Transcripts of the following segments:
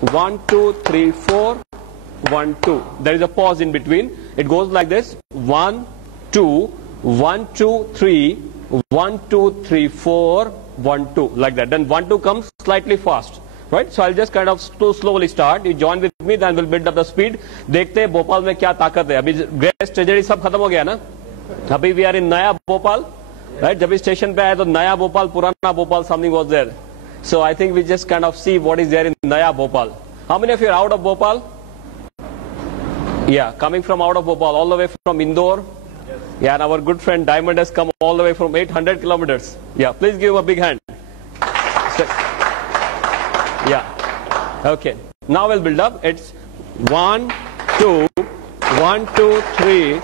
1 2 3 4 1 2. There is a pause in between. It goes like this: 1 2 1 2 3 1 2 3 4 1 2, like that. Then 1 2 comes slightly fast, right? So I'll just kind of slowly start. You join with me, then we'll build up the speed. देखते हैं भोपाल में क्या ताकत है. अभी grace tragedy सब खत्म हो गया ना. अभी वी आर इन नया भोपाल, राइट? जब इस स्टेशन पे आए तो नया भोपाल, पुराना Bhopal, something was there. So I think we just kind of see what is there in Naya Bhopal. How many of you are out of Bhopal? Yeah, coming from out of Bhopal, all the way from Indore. Yes. Yeah, and our good friend Diamond has come all the way from 800 kilometers. Yeah, please give him a big hand. Yeah. Okay. Now we'll build up. It's 1 2 1 2 3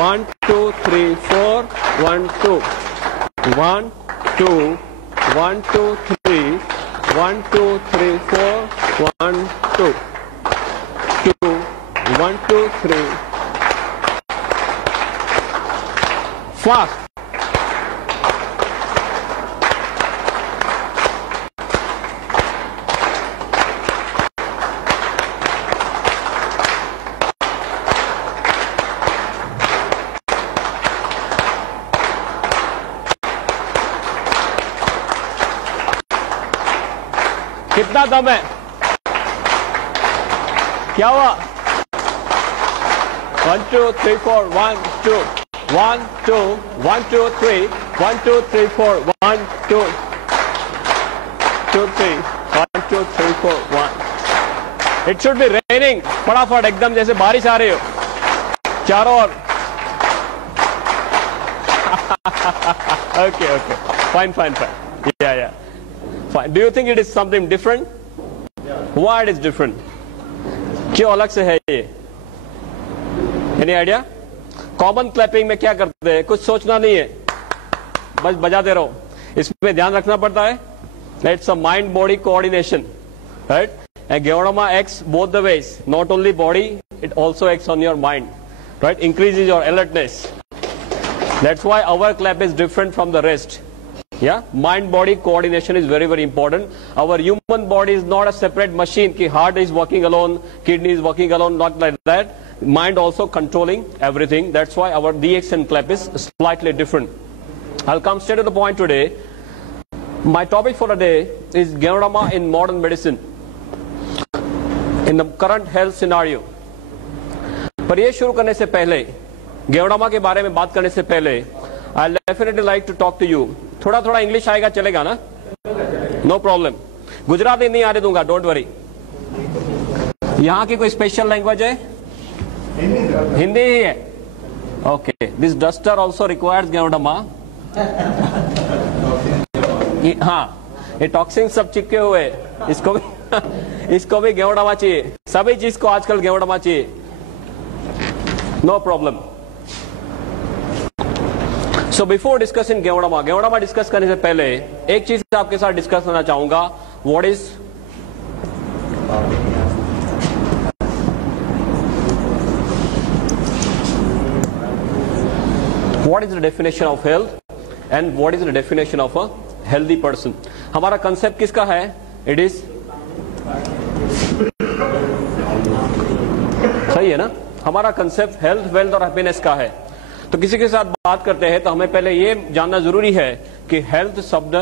1 2 3 4 1 2 1 2 1 2 3 1 2 3 4 1 2 2 1 2 3. Fast. कितना दम है? क्या हुआ? 1 2 3 4 1 2 1 2 1 2 3 1 2 3 4 1 2 2 3 1 2 3 4 1. It should be raining. फटाफट एकदम जैसे बारिश आ रही हो चारों ओर. Okay. Fine. Yeah. Fine. Do you think it is something different? Yeah. Why it is different? क्यों अलग से है ये? Any idea? Common clapping में क्या करते हैं? कुछ सोचना नहीं है, बस बजाते रहो. इसमें ध्यान रखना पड़ता है. It's a mind-body coordination, right? And Geodama acts both the ways. Not only body, it also acts on your mind, right? Increases your alertness. That's why our clap is different from the rest. Yeah, mind-body coordination is very important. Our human body is not a separate machine. Ki heart is working alone, kidney is working alone, not like that. Mind also controlling everything. That's why our DX and clap is slightly different. I'll come straight to the point today. My topic for today is Geodama in modern medicine, in the current health scenario. पर ये शुरू करने से पहले, Geodama के बारे में बात करने से पहले, I'll definitely like to talk to you. थोड़ा इंग्लिश आएगा, चलेगा ना? No problem. गुजराती नहीं आने दूंगा, डोंट वरी. यहाँ की कोई स्पेशल लैंग्वेज है? हिंदी ही है. Okay. This duster also requires गेओडमा. हाँ, ये टॉक्सिन सब चिपके हुए, इसको भी गेओडमा चाहिए. सभी चीज को आजकल गेओडमा चाहिए. No problem. So before discussing Geodama discuss करने से पहले एक चीज आपके साथ डिस्कस करना चाहूंगा. What is the definition of health and what is the definition of a healthy person? हमारा कंसेप्ट किसका है? It is सही है ना? हमारा कंसेप्ट हेल्थ, वेल्थ और हैप्पीनेस का है. तो किसी के साथ बात करते हैं तो हमें पहले ये जानना जरूरी है कि हेल्थ शब्द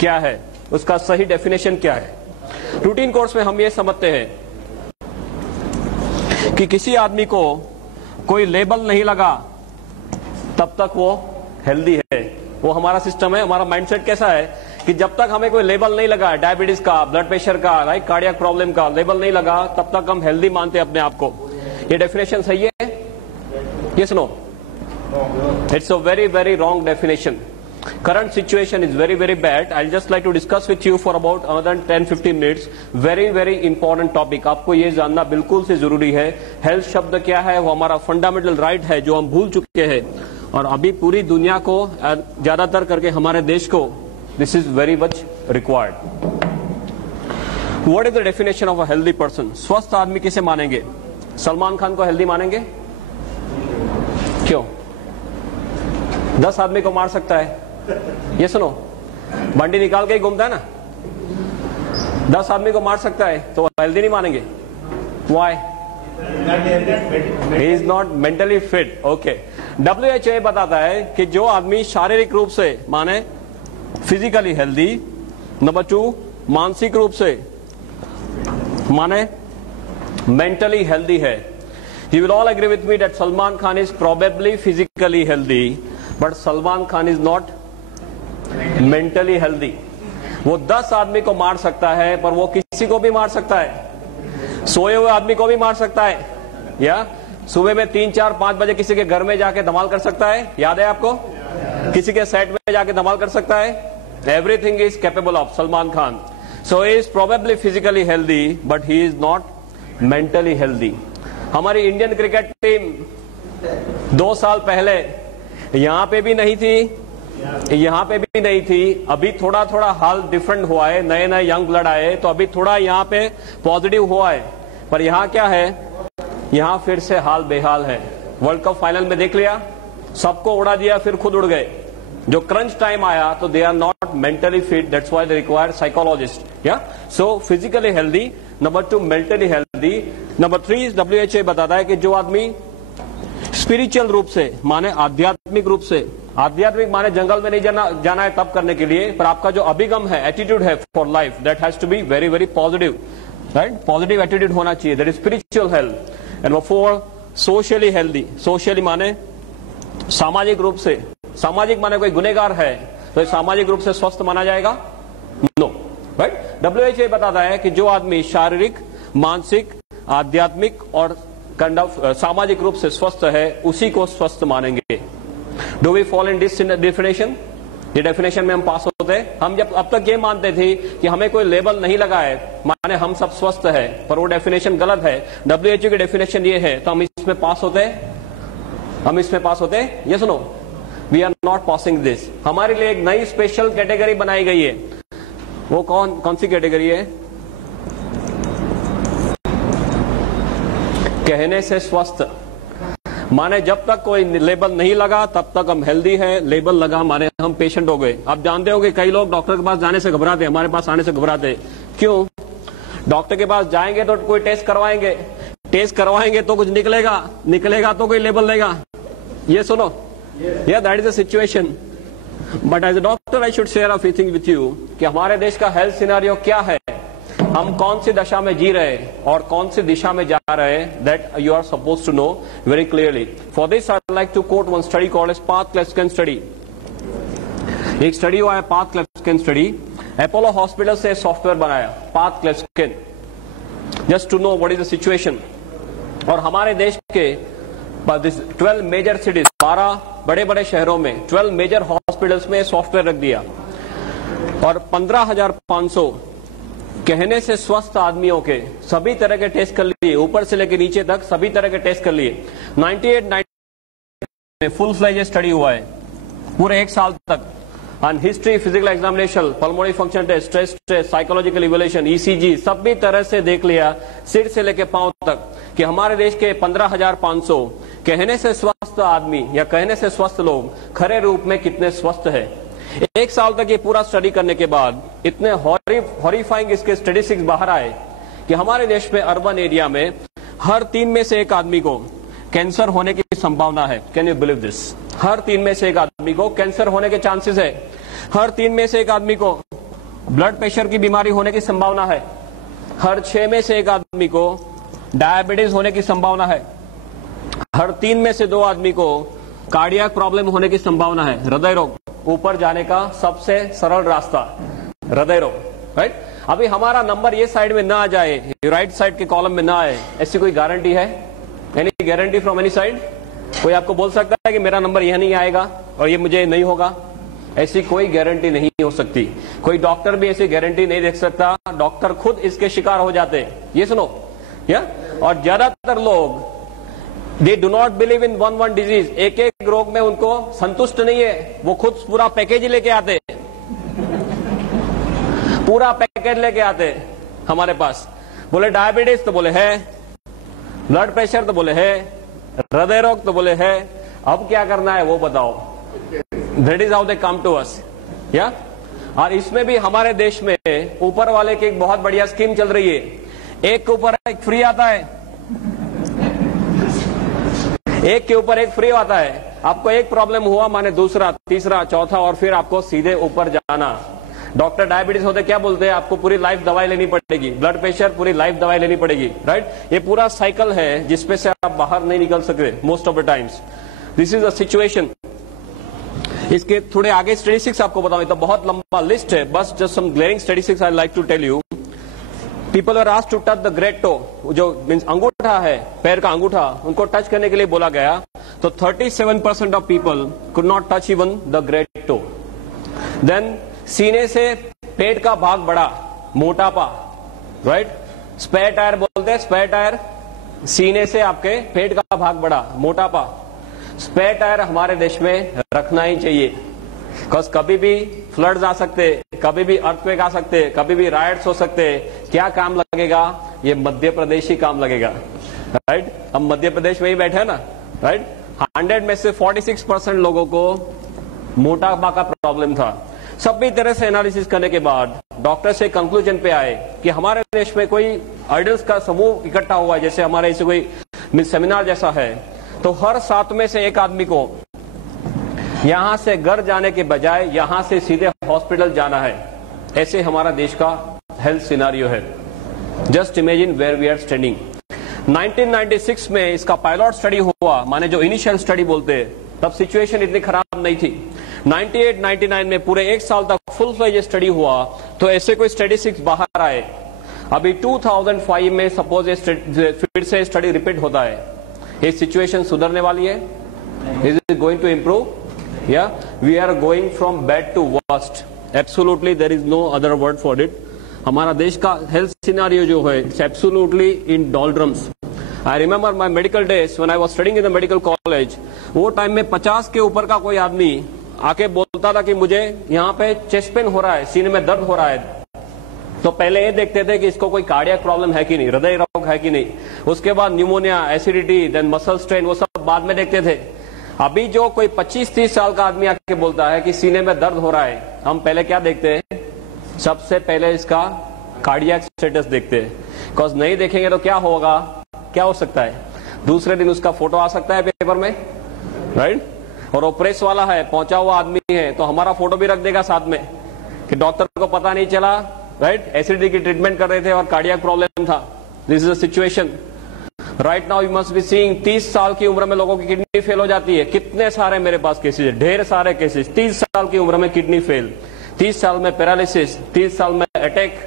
क्या है, उसका सही डेफिनेशन क्या है. रूटीन कोर्स में हम ये समझते हैं कि किसी आदमी को कोई लेबल नहीं लगा तब तक वो हेल्दी है. वो हमारा सिस्टम है. हमारा माइंडसेट कैसा है कि जब तक हमें कोई लेबल नहीं लगा, डायबिटीज का, ब्लड प्रेशर का, राइट, कार्डियक प्रॉब्लम का लेबल नहीं लगा, तब तक हम हेल्दी मानते हैं अपने आप को. ये डेफिनेशन सही है? Yes no? It's a very wrong definition. Current situation is very bad. I'll just like to discuss with you for about another 10-15 minutes. Very important topic. आपको ये जानना बिल्कुल से जरूरी है. हेल्थ शब्द क्या है? वो हमारा फंडामेंटल राइट है जो हम भूल चुके हैं, और अभी पूरी दुनिया को, ज्यादातर करके हमारे देश को, this is very much required. What is the definition of a healthy person? स्वस्थ आदमी किसे मानेंगे? सलमान खान को हेल्दी मानेंगे? क्यों? 10 आदमी को मार सकता है. ये सुनो, बंडी निकाल के ही घूमता है ना. 10 आदमी को मार सकता है तो हेल्दी नहीं मानेंगे? Why? He is not mentally fit. Okay, WHO बताता है कि जो आदमी शारीरिक रूप से माने फिजिकली हेल्दी, नंबर 2 मानसिक रूप से माने मेंटली हेल्दी है। You will all agree with me that Salman Khan is probably physically healthy, but Salman Khan is not mentally healthy. वो 10 आदमी को मार सकता है पर वो किसी को भी मार सकता है, सोए हुए आदमी को भी मार सकता है, या सुबह में 3, 4, 5 बजे किसी के घर में जाके धमाल कर सकता है, याद है आपको? किसी के सेट में जाके धमाल कर सकता है। Everything is capable of Salman Khan. So he is probably physically healthy, but he is not mentally healthy. हमारी इंडियन क्रिकेट टीम 2 साल पहले यहां पे भी नहीं थी, यहां पे भी नहीं थी। अभी थोड़ा थोड़ा हाल डिफरेंट हुआ है, नए नए यंग ब्लड आए तो अभी थोड़ा यहां पे पॉजिटिव हुआ है, पर यहां क्या है, यहां फिर से हाल बेहाल है। वर्ल्ड कप फाइनल में देख लिया, सबको उड़ा दिया फिर खुद उड़ गए। जो क्रंच टाइम आया तो they are not mentally fit, that's why they require psychologist. या so physically healthy, number 2 mentally healthy, number 3 WHO बताता है कि जो आदमी स्पिरिचुअल रूप से माने आध्यात्मिक रूप से, आध्यात्मिक माने जंगल में नहीं जाना है तब करने के लिए, पर आपका जो अभिगम है, एटीट्यूड है for life, that has to be very very positive, right? Positive attitude होना चाहिए, that is spiritual health. And number 4 socially healthy. Socially माने सामाजिक रूप से, सामाजिक माने कोई गुनहगार है तो सामाजिक रूप से स्वस्थ माना जाएगा? No, right? WHO बताता है कि जो आदमी शारीरिक, मानसिक, आध्यात्मिक और काइंड ऑफ सामाजिक रूप से स्वस्थ है उसी को स्वस्थ मानेंगे। Do we fall in this definition? ये डेफिनेशन में हम पास होते हैं। हम जब अब तक ये मानते थे कि हमें कोई लेबल नहीं लगा है माने हम सब स्वस्थ है, पर वो डेफिनेशन गलत है। WHO की डेफिनेशन ये है तो हम इसमें पास होते हैं, हम इसमें पास होते हैं? ये सुनो, we are not passing this. हमारे लिए एक नई स्पेशल कैटेगरी बनाई गई है। वो कौन सी कैटेगरी है? कहने से स्वस्थ। माने जब तक कोई लेबल नहीं लगा तब तक हम हेल्दी है, लेबल लगा माने हम पेशेंट हो गए। आप जानते हो कि कई लोग डॉक्टर के पास जाने से घबराते, हमारे पास आने से घबराते। क्यों? डॉक्टर के पास जाएंगे तो कोई टेस्ट करवाएंगे, टेस्ट करवाएंगे तो कुछ निकलेगा तो कोई लेबल देगा। ये सुनो, या that is the situation. But as a doctor I should share a few things with you कि हमारे देश का हेल्थ सिनेरियो क्या है, हम कौन सी दशा में जी रहे हैं और कौन सी दिशा में जा रहे हैं, that you are suppose to know very clearly. For this I like to quote one study called as path cleft study. एक स्टडी हुआ है path cleft study. Apollo hospital से सॉफ्टवेयर बनाया path cleft, just to know what is the situation. और हमारे देश के 12 major cities, 12 बड़े बड़े शहरों में 12 मेजर हॉस्पिटल्स में सॉफ्टवेयर रख दिया और 15,500 कहने से स्वस्थ आदमियों के सभी तरह के टेस्ट कर लिए, ऊपर से लेकर नीचे तक सभी तरह के टेस्ट कर लिए। 98 में फुल फ्लेज स्टडी हुआ है पूरे 1 साल तक। On history, physical examination, pulmonary function test, stress test, psychological evaluation, ECG, सभी तरह से देख लिया सिर से लेकर पांव तक कि हमारे देश के 15,500 कहने से स्वस्थ आदमी या कहने से स्वस्थ लोग खरे रूप में कितने स्वस्थ है। 1 साल तक ये पूरा स्टडी करने के बाद इतने हॉरिफाइंग इसके स्टेटिस्टिक्स बाहर आए कि हमारे देश में अर्बन एरिया में हर 3 में से 1 आदमी को कैंसर होने की संभावना है। Can you believe this? हर 3 में से 1 आदमी को कैंसर होने के चांसेस है। हर 3 में से 1 आदमी को ब्लड प्रेशर की बीमारी होने की संभावना है। हर 6 में से 1 आदमी को डायबिटीज होने की संभावना है। हर 3 में से 2 आदमी को कार्डियक प्रॉब्लम होने की संभावना है। हृदय रोग ऊपर जाने का सबसे सरल रास्ता हृदय रोग, राइट? अभी हमारा नंबर ये साइड में ना आ जाए, राइट साइड के कॉलम में ना आए, ऐसी कोई गारंटी है? Any guarantee from any side? कोई आपको बोल सकता है कि मेरा नंबर यह नहीं आएगा और ये मुझे नहीं होगा? ऐसी कोई गारंटी नहीं हो सकती। कोई डॉक्टर भी ऐसी गारंटी नहीं दे सकता। डॉक्टर खुद इसके शिकार हो जाते हैं। ये सुनो, या और ज्यादातर लोग दे do not believe in one disease. एक एक रोग में उनको संतुष्ट नहीं है, वो खुद पूरा पैकेज लेके आते, पूरा पैकेज लेके आते हमारे पास। बोले डायबिटीज तो बोले है, ब्लड प्रेशर तो बोले है, हृदय रोग तो बोले है, अब क्या करना है वो बताओ। That is how they come to us. या और इसमें भी हमारे देश में ऊपर वाले की एक बहुत बढ़िया स्कीम चल रही है। एक के ऊपर एक फ्री आता है, एक के ऊपर एक फ्री आता है। आपको एक प्रॉब्लम हुआ माने दूसरा, तीसरा, चौथा और फिर आपको सीधे ऊपर जाना। डॉक्टर डायबिटीज होते क्या बोलते हैं, आपको पूरी लाइफ दवाई लेनी पड़ेगी, ब्लड प्रेशर पूरी लाइफ दवाई लेनी पड़ेगी, राइट। ये पूरा साइकिल है जिसपे से आप बाहर नहीं निकल सकते most of the times. This is a situation. इसके थोड़े आगे स्टैटिस्टिक्स आपको बताऊं तो बहुत लंबा लिस्ट है, बस just some glaring statistics I like to tell you. People are asked to touch the great toe, जो मींस अंगूठा है, पैर का अंगूठा, उनको टच करने के लिए बोला गया तो 37% of people could not touch even the great toe. Then सीने से पेट का भाग बड़ा, मोटापा, राइट। स्पेयर टायर बोलते हैं, स्पेयर टायर, सीने से आपके पेट का भाग बड़ा, मोटापा। स्पेयर टायर हमारे देश में रखना ही चाहिए, बिकॉज कभी भी फ्लड्स आ सकते, कभी भी अर्थक्वेक आ सकते, कभी भी राइट्स हो सकते। क्या काम लगेगा, ये मध्य प्रदेश ही काम लगेगा, राइट। हम मध्य प्रदेश में ही बैठे हैं ना, राइट। 100 में से 46% लोगों को मोटापा का प्रॉब्लम था। सभी तरह से एनालिसिस करने के बाद डॉक्टर से कंक्लूजन पे आए कि हमारे देश में कोई आइडल्स का समूह इकट्ठा हुआ है, जैसे हमारे इसे कोई सेमिनार जैसा है, तो हर 7 में से एक आदमी को यहां से घर जाने के बजाय यहां से सीधे हॉस्पिटल जाना है। ऐसे हमारा देश का हेल्थ सिनारियो है। Just imagine where we are standing. 1996 में इसका पायलट स्टडी हुआ, माने जो इनिशियल स्टडी बोलते हैं, तब सिचुएशन इतनी खराब नहीं थी। 98-99 में पूरे एक साल तक फुल फ्लेज स्टडी हुआ, तो ऐसे कोई स्टैटिस्टिक्स बाहर आए। अभी 2005 में सपोज फिर से स्टडी रिपीट होता है। ये सिचुएशन सुधरने वाली है? Is it going to improve? या we are going from bad to worst. Absolutely there is no other word for it. हमारा देश का हेल्थ सिनेरियो जो है, it's absolutely in doldrums. I remember my medical days when I was studying in the medical college. वो time में 50 के ऊपर का कोई आदमी आके बोलता था कि मुझे यहाँ पे चेस्ट पेन हो रहा है, सीने में दर्द हो रहा है, तो पहले ये देखते थे कि इसको कोई कार्डियक प्रॉब्लम है कि नहीं, हृदय रोग है कि नहीं। उसके बाद pneumonia, acidity, then muscle strain, वो सब बाद में देखते थे। अभी जो कोई 25-30 साल का आदमी आके बोलता है कि सीने में दर्द हो रहा है, हम पहले क्या देखते हैं? सबसे पहले इसका कार्डियक स्टेटस देखते हैं। बिकॉज नहीं देखेंगे तो क्या होगा, क्या हो सकता है? दूसरे दिन उसका फोटो आ सकता है पेपर में, राइट। और वो प्रेस वाला है, पहुंचा हुआ आदमी है, तो हमारा फोटो भी रख देगा साथ में कि डॉक्टर को पता नहीं चला, राइट, एसिडिटी की ट्रीटमेंट कर रहे थे और कार्डियक प्रॉब्लम था। This is a situation right now. You must be seeing 30 साल की उम्र में लोगों की किडनी फेल हो जाती है। कितने सारे मेरे पास केसेस है, ढेर सारे केसेस। 30 साल की उम्र में किडनी फेल, 30 साल में पैरालिसिस, 30 साल में अटैक।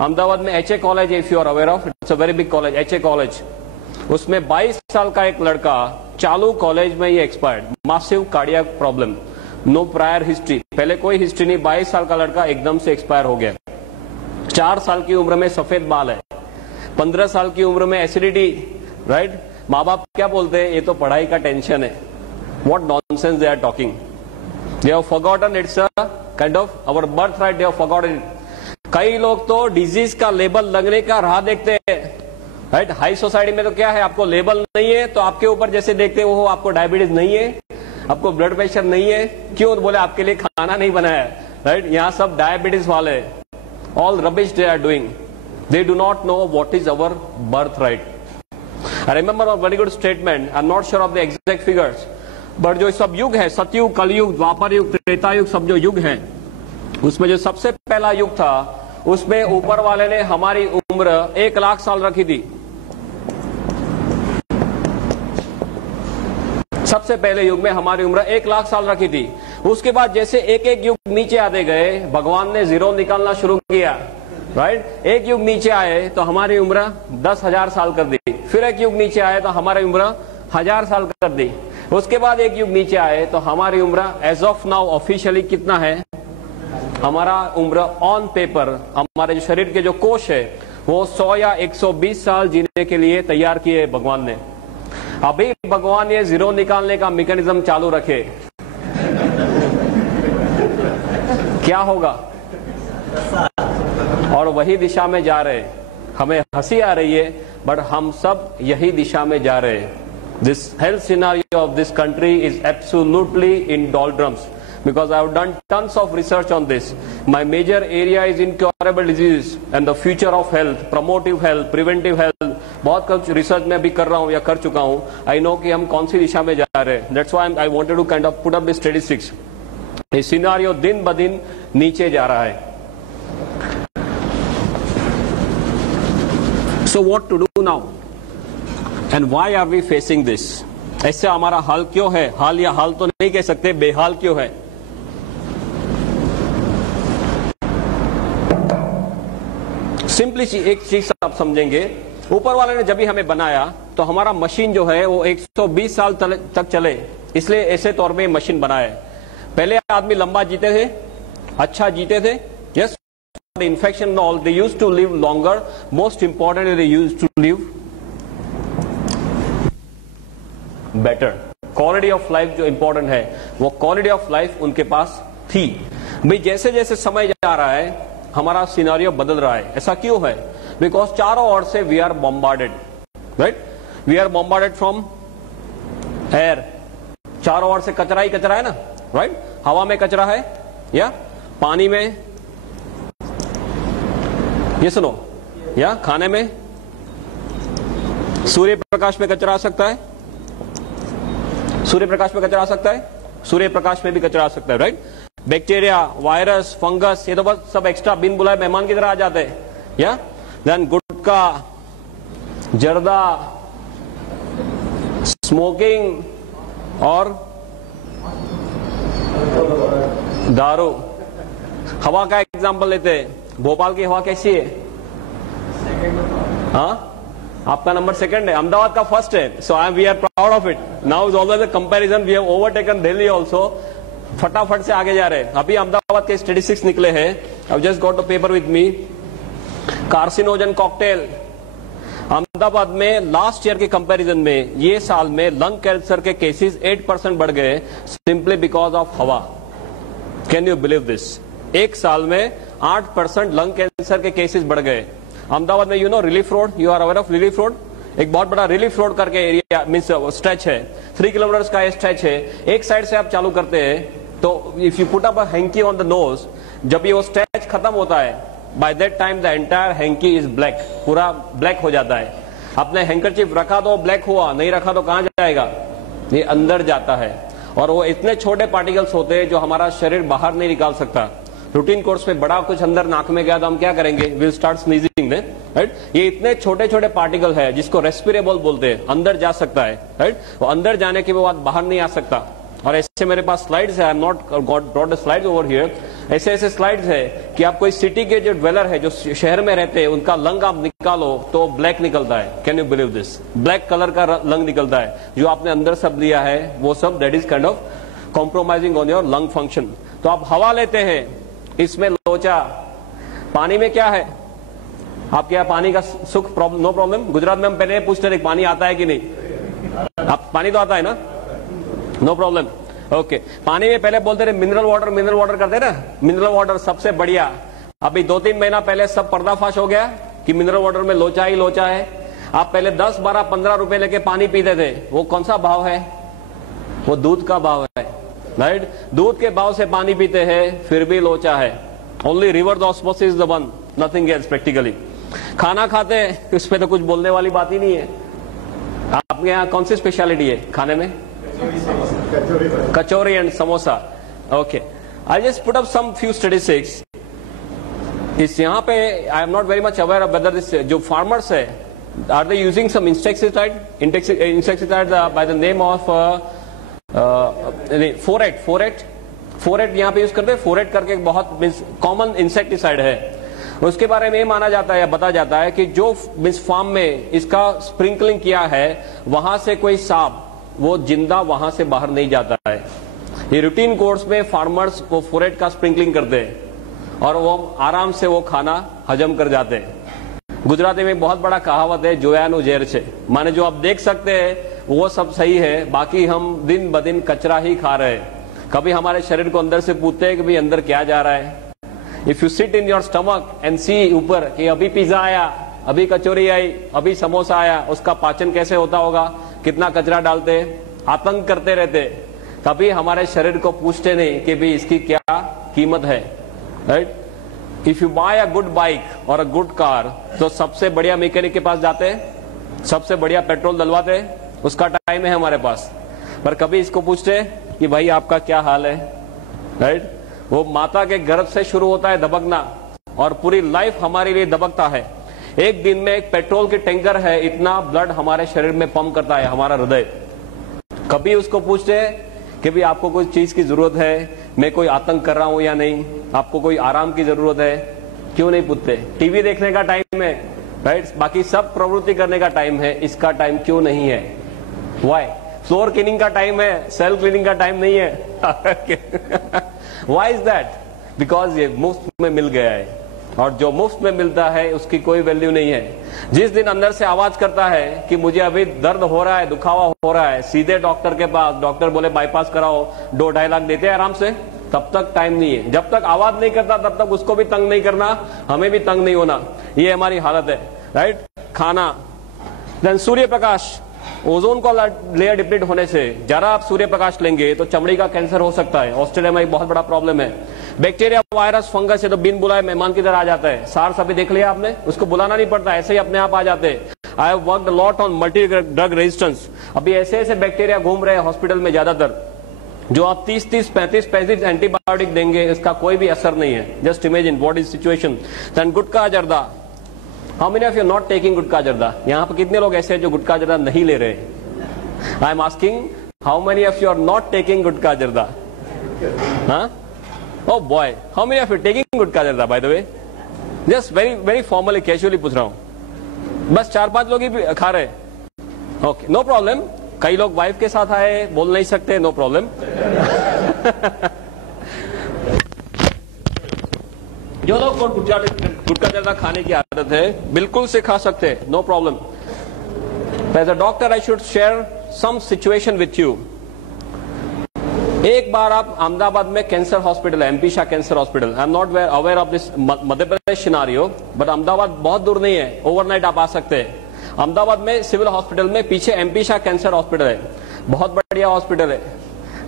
अहमदाबाद में HA college, if you are aware of, it's a very big college, HA college. उसमें 22 साल का एक लड़का चालू कॉलेज में ही expired, massive cardiac problem, no prior history, पहले कोई हिस्ट्री नहीं। 22 साल का लड़का एकदम से एक्सपायर हो गया। 4 साल की उम्र में सफेद बाल है, 15 साल की उम्र में एसिडिटी, राइट। माँ बाप क्या बोलते हैं, ये तो पढ़ाई का टेंशन है। What nonsense they are talking. They have forgotten it's a kind of our birth right, they have forgotten it. कई लोग तो डिजीज का लेबल लगने का राह देखते हैं, राइट। हाई सोसाइटी में तो क्या है, आपको लेबल नहीं है तो आपके ऊपर जैसे देखते हो, आपको डायबिटीज नहीं है, आपको ब्लड प्रेशर नहीं है, क्यों? बोले आपके लिए खाना नहीं बनाया, राइट। यहाँ सब डायबिटीज वाले, all rubbish they are doing, they do not know what is our birth right. I remember a very good statement, I am not sure of the exact figures, but जो सब युग है, सतयुग, कलयुग, द्वापर युग, त्रेता युग, सब जो युग है, उसमें जो सबसे पहला युग था, उसमें ऊपर वाले ने हमारी उम्र 1 लाख साल रखी थी। सबसे पहले युग में हमारी उम्र 1 लाख साल रखी थी। उसके बाद जैसे एक एक युग नीचे आते गए, भगवान ने जीरो निकालना शुरू किया, राइट। एक युग नीचे आए तो हमारी उम्र 10,000 साल कर दी, फिर एक युग नीचे आए तो हमारी उम्र 1000 साल कर दी, उसके बाद एक युग नीचे आए तो हमारी उम्र एज ऑफ नाउ ऑफिशियली कितना है, हमारा उम्र ऑन पेपर, हमारे जो शरीर के जो कोश है वो 100 या 120 साल जीने के लिए तैयार किए भगवान ने। अभी भगवान ये जीरो निकालने का मैकेनिज्म चालू रखे, क्या होगा? और वही दिशा में जा रहे। हमें हंसी आ रही है, बट हम सब यही दिशा में जा रहे हैं। This health scenario of this country is absolutely in doldrums, because I have done tons of research on this. My major area is incurable disease and the future of health, promotive health, preventive health. बहुत कुछ research में अभी कर रहा हूँ या कर चुका हूँ. I know कि हम कौन सी दिशा में जा रहे हैं. That's why I wanted to kind of put up the statistics. ये सिनारियो दिन ब दिन नीचे जा रहा है. So what to do now? And why are we facing this? ऐसे हमारा हाल क्यों है? हाल या हाल तो नहीं कह सकते, बेहाल क्यों है? सिंपली एक चीज आप समझेंगे, ऊपर वाले ने जब भी हमें बनाया तो हमारा मशीन जो है वो 120 साल तक चले, इसलिए ऐसे तौर पे मशीन बनाया है. पहले आदमी लंबा जीते थे, अच्छा जीते थे. Yes, infection all they used to live longer. Most important they used to live better. Quality of life जो इंपॉर्टेंट है वो क्वालिटी ऑफ लाइफ उनके पास थी. भाई जैसे जैसे समय जा रहा है हमारा सिनारियो बदल रहा है. ऐसा क्यों है? बिकॉज चारों ओर से we are bombarded, right? We are bombarded from air. चारों ओर से कचरा ही कचरा है ना, राइट? हवा में कचरा है या पानी में, ये सुनो, या खाने में, सूर्य प्रकाश में कचरा आ सकता है. सूर्य प्रकाश में कचरा आ सकता है, सूर्य प्रकाश में भी कचरा आ सकता है, राइट? बैक्टीरिया, वायरस, फंगस, ये तो बस सब एक्स्ट्रा बिन बुलाए मेहमान की तरह आ जाते हैं. या देन गुटखा, जर्दा, स्मोकिंग और दारू. हवा का एग्जांपल लेते हैं. भोपाल की हवा कैसी है? हाँ, आपका नंबर सेकंड है, अहमदाबाद का फर्स्ट है. So we are proud of it. Now is always a comparison. We have overtaken Delhi also. फटाफट से आगे जा रहे हैं. अभी अहमदाबाद के स्टैटिस्टिक्स निकले हैं. I just got the paper with me. Carcinogen cocktail Ahmedabad में लास्ट ईयर के कंपैरिजन में ये साल में लंग कैंसर के केसेस 8% बढ़ गए, सिंपली बिकॉज ऑफ हवा. Can you believe this? एक साल में 8% लंग कैंसर के केसेस बढ़ गए अहमदाबाद में. You know relief road, you are aware of relief road? एक बहुत बड़ा रिलीफ रोड करके एरिया मीन्स स्ट्रेच है, 3 किलोमीटर का स्ट्रेच है. एक साइड से आप चालू करते हैं तो if you put up a hanky on the nose, जब ये वो स्ट्रेच खत्म होता है, by that time the entire hanky is black. पूरा ब्लैक हो जाता है. आपने हैंकरचीफ रखा तो ब्लैक हुआ, नहीं रखा तो कहां जाएगा? ये अंदर जाता है. और वो इतने छोटे पार्टिकल्स होते हैं जो हमारा शरीर बाहर नहीं निकाल सकता. रूटीन कोर्स में बड़ा कुछ अंदर नाक में गया तो हम क्या करेंगे? Will start sneezing, right? ये इतने छोटे छोटे पार्टिकल है जिसको रेस्पिरेबल बोलते हैं, अंदर जा सकता है, राइट? वो अंदर जाने के बाद बाहर नहीं आ सकता. और ऐसे मेरे पास स्लाइड्स है, I am not brought the slides over here. ऐसे ऐसे स्लाइड्स है कि आप कोई सिटी के जो ड्वेलर है, जो शहर में रहते हैं, उनका लंग आप निकालो तो ब्लैक निकलता है. Can you believe this? Black colour का लंग निकलता है. जो आपने अंदर सब लिया है वो सब that is kind of compromising on your lung function. तो आप हवा लेते हैं, इसमें लोचा. पानी में क्या है? आपके यहाँ पानी का सुख नो प्रॉब्लम. गुजरात में हम पहले पूछते थे पानी आता है कि नहीं. आप पानी तो आता है ना, नो प्रॉब्लम. ओके, पानी में पहले बोलते थे मिनरल वाटर करते ना. मिनरल वाटर सबसे बढ़िया. अभी 2-3 महीना पहले सब पर्दाफाश हो गया कि मिनरल वाटर में लोचा ही लोचा है. आप पहले 10, 12, 15 रुपए लेके पानी पीते थे. वो कौन सा भाव है? वो दूध का भाव है, राइट? दूध के भाव से पानी पीते हैं, फिर भी लोचा है. Only reverse osmosis the one, nothing else practically. खाना खाते हैं, इस पे तो कुछ बोलने वाली बात ही नहीं है. आपके यहाँ कौन सी स्पेशलिटी है खाने में? Kachori and samosa. Okay, I just put up some few statistics. इस यहाँ पे I am not very much aware of whether this जो फार्मर्स है, are they using some insecticide by the name of phorate यहाँ पे यूज करते हैं. फोरेट करके एक बहुत कॉमन इंसेक्टिसाइड है. उसके बारे में माना जाता है या बताया जाता है कि जो फार्म में इसका स्प्रिंकलिंग किया है वहां से कोई सांप वो जिंदा वहां से बाहर नहीं जाता है. ये रूटीन कोर्स में फार्मर्स वो फोरेट का स्प्रिंकलिंग करते हैं और वो आराम से वो खाना हजम कर जाते हैं. गुजराती में बहुत बड़ा कहावत है, जोयानु जेर छे. माने जो आप देख सकते हैं वो सब सही है, बाकी हम दिन ब दिन कचरा ही खा रहे हैं. कभी हमारे शरीर को अंदर से पूछते हैं कि भाई अंदर क्या जा रहा है. If you sit in your stomach and see ऊपर कि अभी पिज्जा आया, अभी कचौरी आई, अभी समोसा आया, उसका पाचन कैसे होता होगा, कितना कचरा डालते, आतंक करते रहते. कभी हमारे शरीर को पूछते नहीं कि भाई इसकी क्या कीमत है. Right? If you buy a good bike और अ गुड कार, तो सबसे बढ़िया मैकेनिक के पास जाते हैं, सबसे बढ़िया पेट्रोल डलवाते हैं, उसका टाइम है हमारे पास। पर कभी इसको पूछते कि भाई आपका क्या हाल है, राइट? वो माता के गर्भ से शुरू होता है दबकना, और पूरी लाइफ हमारे लिए दबकता है। एक दिन में एक पेट्रोल की टैंकर है, इतना ब्लड हमारे शरीर में पंप करता है हमारा हृदय। कभी उसको पूछते हैं कि भी आपको कोई चीज की जरूरत है, मैं कोई आतंक कर रहा हूं या नहीं, आपको कोई आराम की जरूरत है? क्यों नहीं पूछते? टीवी देखने का टाइम है, राइट? बाकी सब प्रवृत्ति करने का टाइम है, इसका टाइम क्यों नहीं है? व्हाई? फ्लोर क्लीनिंग का टाइम है, सेल क्लीनिंग का टाइम नहीं है। Why is that? बिकॉज ये मुफ्त में मिल गया है, और जो मुफ्त में मिलता है उसकी कोई वैल्यू नहीं है। जिस दिन अंदर से आवाज करता है कि मुझे अभी दर्द हो रहा है, दुखावा हो रहा है, सीधे डॉक्टर के पास, डॉक्टर बोले बाईपास कराओ, 2-2.5 लाख देते हैं आराम से, तब तक टाइम नहीं है। जब तक आवाज नहीं करता तब तक उसको भी तंग नहीं करना, हमें भी तंग नहीं होना। ये हमारी हालत है, राइट? खाना, देन सूर्य प्रकाश, ओजोन का लेयर डिप्लीट होने से जरा आप सूर्य प्रकाश लेंगे तो चमड़ी का कैंसर हो सकता है। ऑस्ट्रेलिया में एक बहुत बड़ा प्रॉब्लम है। बैक्टीरिया, वायरस, फंगस है तो बिन बुलाए मेहमान की तरह आ जाता है। सार्स अभी देख लिया आपने, उसको बुलाना नहीं पड़ता, ऐसे ही अपने आप आ जाते हैं। I have worked lot on multi drug resistance. अभी ऐसे ऐसे बैक्टीरिया घूम रहे हैं हॉस्पिटल में ज्यादातर, जो आप 30-30, 35-35 एंटीबायोटिक देंगे, इसका कोई भी असर नहीं है। Just imagine what is situation. Then gutkha zarda, how many of you not taking gutkha zarda? यहाँ पर कितने लोग ऐसे हैं जो गुटखा जर्दा नहीं ले रहे? I am asking how many of you are not taking gutkha zarda? हाँ? Oh boy, how many of you taking गुटखा जर्दा by the way? Just very formally, casually पूछ रहा हूँ। बस 4-5 लोग ही खा रहे। Okay, no problem. कई लोग वाइफ के साथ आए, बोल नहीं सकते, नो प्रॉब्लम। जो लोग को गुटखा जर्दा खाने की आदत है, बिल्कुल से खा सकते हैं, no problem. As a doctor I should share some situation with you. एक बार आप अहमदाबाद में कैंसर हॉस्पिटल है, MP Shah cancer hospital. I am not aware of this Madhya Pradesh scenario, but Ahmedabad बहुत दूर नहीं है, ओवरनाइट आप आ सकते हैं। अहमदाबाद में सिविल हॉस्पिटल में पीछे एमपी शाह कैंसर हॉस्पिटल है, बहुत बढ़िया हॉस्पिटल है,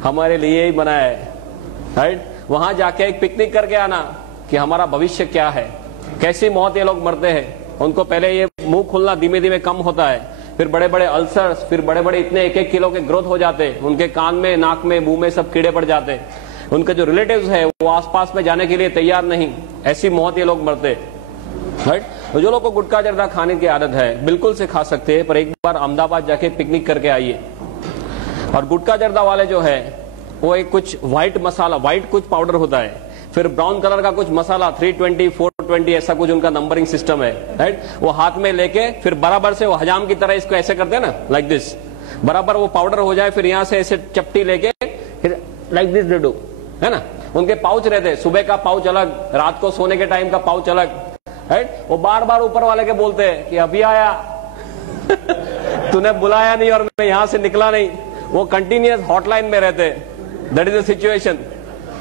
हमारे लिए ही बनाया है, राइट? वहां जाके एक पिकनिक करके आना कि हमारा भविष्य क्या है, कैसी मौत ये लोग मरते हैं। उनको पहले ये मुंह खुलना धीमे धीमे कम होता है, फिर बड़े बड़े अल्सर्स, फिर बड़े बड़े इतने 1-1 किलो के ग्रोथ हो जाते, उनके कान में, नाक में, मुंह में सब कीड़े पड़ जाते। उनके जो रिलेटिव्स है वो आसपास में जाने के लिए तैयार नहीं, ऐसी मौत ये लोग मरते, राइट? तो जो लोग को गुटखा जर्दा खाने की आदत है बिल्कुल से खा सकते हैं, पर एक बार अहमदाबाद जाके पिकनिक करके आइए। और गुटखा जर्दा वाले जो है वो एक कुछ व्हाइट मसाला, व्हाइट कुछ पाउडर होता है, फिर ब्राउन कलर का कुछ मसाला, 320, 420 ऐसा कुछ उनका नंबरिंग सिस्टम है, राइट? वो हाथ में लेके फिर बराबर से वो हजाम की तरह इसको ऐसे करते हैं ना, लाइक दिस, बराबर वो पाउडर हो जाए, फिर यहाँ से ऐसे चपटी लेके फिर लाइक दिस डू, है ना? उनके पाउच रहते हैं, सुबह का पाउच अलग, रात को सोने के टाइम का पाउच अलग, राइट? वो बार बार ऊपर वाले के बोलते हैं कि अभी आया तूने बुलाया नहीं और मैं यहां से निकला नहीं। वो कंटिन्यूअस हॉटलाइन में रहते, that is the situation,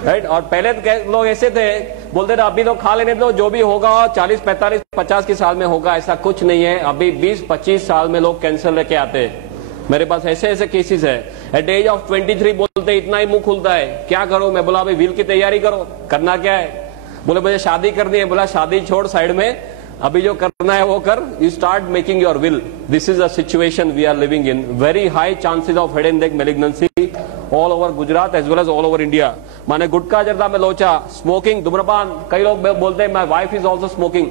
right? और पहले लोग ऐसे थे, बोलते थे अभी तो खा लेने दो, जो भी होगा 40, 45, 50 की साल में होगा, ऐसा कुछ नहीं है। अभी 20-25 साल में लोग कैंसर लेके आते हैं। मेरे पास ऐसे ऐसे केसेस है। एट एज ऑफ 23 बोलते इतना ही मुंह खुलता है, क्या करो? मैं बोला अभी व्हील की तैयारी करो। करना क्या है? बोले मुझे शादी करनी है। बोला शादी छोड़ साइड में, अभी जो करना है वो कर। You start making your will. This is a situation we are living in. Very high chances of head and neck malignancy all over Gujarat as well as all over India. माने गुटखा जर्दा में लोचा, स्मोकिंग, धूम्रपान। कई लोग बोलते हैं my wife is also smoking.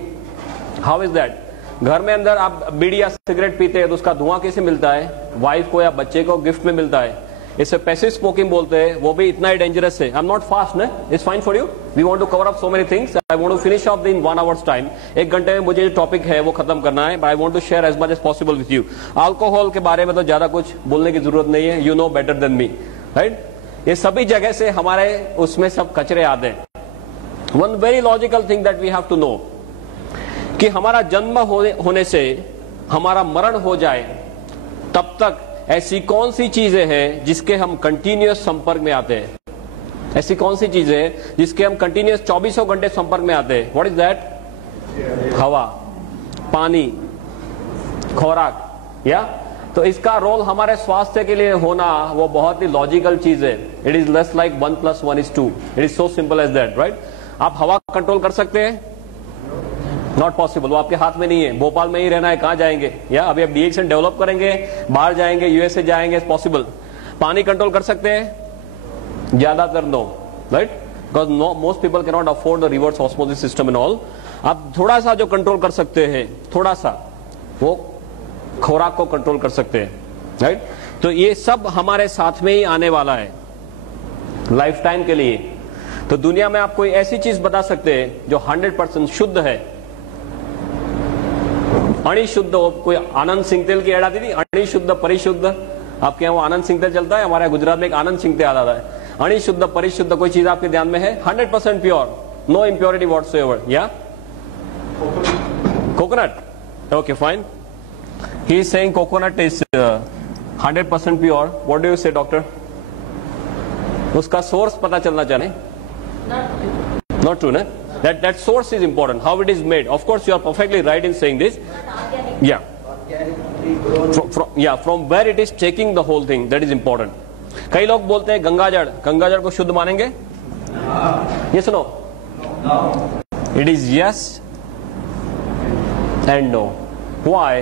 How is that? घर में अंदर आप बीड़ी या सिगरेट पीते हैं तो उसका धुआं कैसे मिलता है? वाइफ को या बच्चे को गिफ्ट में मिलता है। इसे पैसिव स्मोकिंग बोलते हैं, वो भी इतना ही डेंजरस है। आई एम नॉट फास्ट ना, it's fine for you. We want to cover up so many things. I want to finish off in 1 hours time. 1 घंटे में मुझे जो टॉपिक है वो खत्म करना है, but I want to share as much as possible with you. Alcohol के बारे में तो ज्यादा कुछ बोलने की जरूरत नहीं है, you know better than me, right? ये सभी जगह से हमारे उसमें सब कचरे आते हैं। One very logical thing that we have to know कि हमारा जन्म होने से हमारा मरण हो जाए तब तक ऐसी कौन सी चीजें हैं जिसके हम कंटिन्यूअस संपर्क में आते हैं? ऐसी कौन सी चीजें हैं जिसके हम कंटिन्यूअस 24 घंटे संपर्क में आते हैं? What is that? हवा, पानी, खुराक, या तो इसका रोल हमारे स्वास्थ्य के लिए होना वो बहुत ही लॉजिकल चीज है। It is less like 1 + 1 = 2। It is so simple as that, right? आप हवा कंट्रोल कर सकते हैं? नॉट पॉसिबल, वो आपके हाथ में नहीं है। भोपाल में ही रहना है, कहां जाएंगे? या अभी आप डीएक्सन डेवलप करेंगे, बाहर जाएंगे, यूएसए जाएंगे, पॉसिबल। पानी कंट्रोल कर सकते हैं? ज्यादातर no, right, because most people can not afford the reverse osmosis system and all. आप थोड़ा सा जो कंट्रोल कर सकते हैं, थोड़ा सा, वो खुराक को कंट्रोल कर सकते हैं, राइट। तो ये सब हमारे साथ में ही आने वाला है लाइफ टाइम के लिए। तो दुनिया में आप कोई ऐसी चीज बता सकते हैं जो 100% शुद्ध है? अणिशुद्ध, कोई आनंद सिंह तेल की एड आती थी, अणिशुद्ध परिशुद्ध। आपके यहाँ वो आनंद सिंह तेल चलता है, हमारे गुजरात में एक आनंद सिंह तेल आता है। अणिशुद्ध परिशुद्ध कोई चीज आपके ध्यान में है? 100% प्योर, नो इम्प्योरिटी व्हाटसोएवर, या coconut? Okay fine, he is saying coconut is 100% pure. What do you से डॉक्टर? उसका सोर्स पता चलना चाहिए। नॉट ट्रू ना? That source is important. How it is made. Of course, you are perfectly right in saying this. Yeah. From where it is taking the whole thing, that is important. कई लोग बोलते हैं गंगाजल, गंगाजल को शुद्ध मानेंगे? Yes or no? It is yes and no. Why?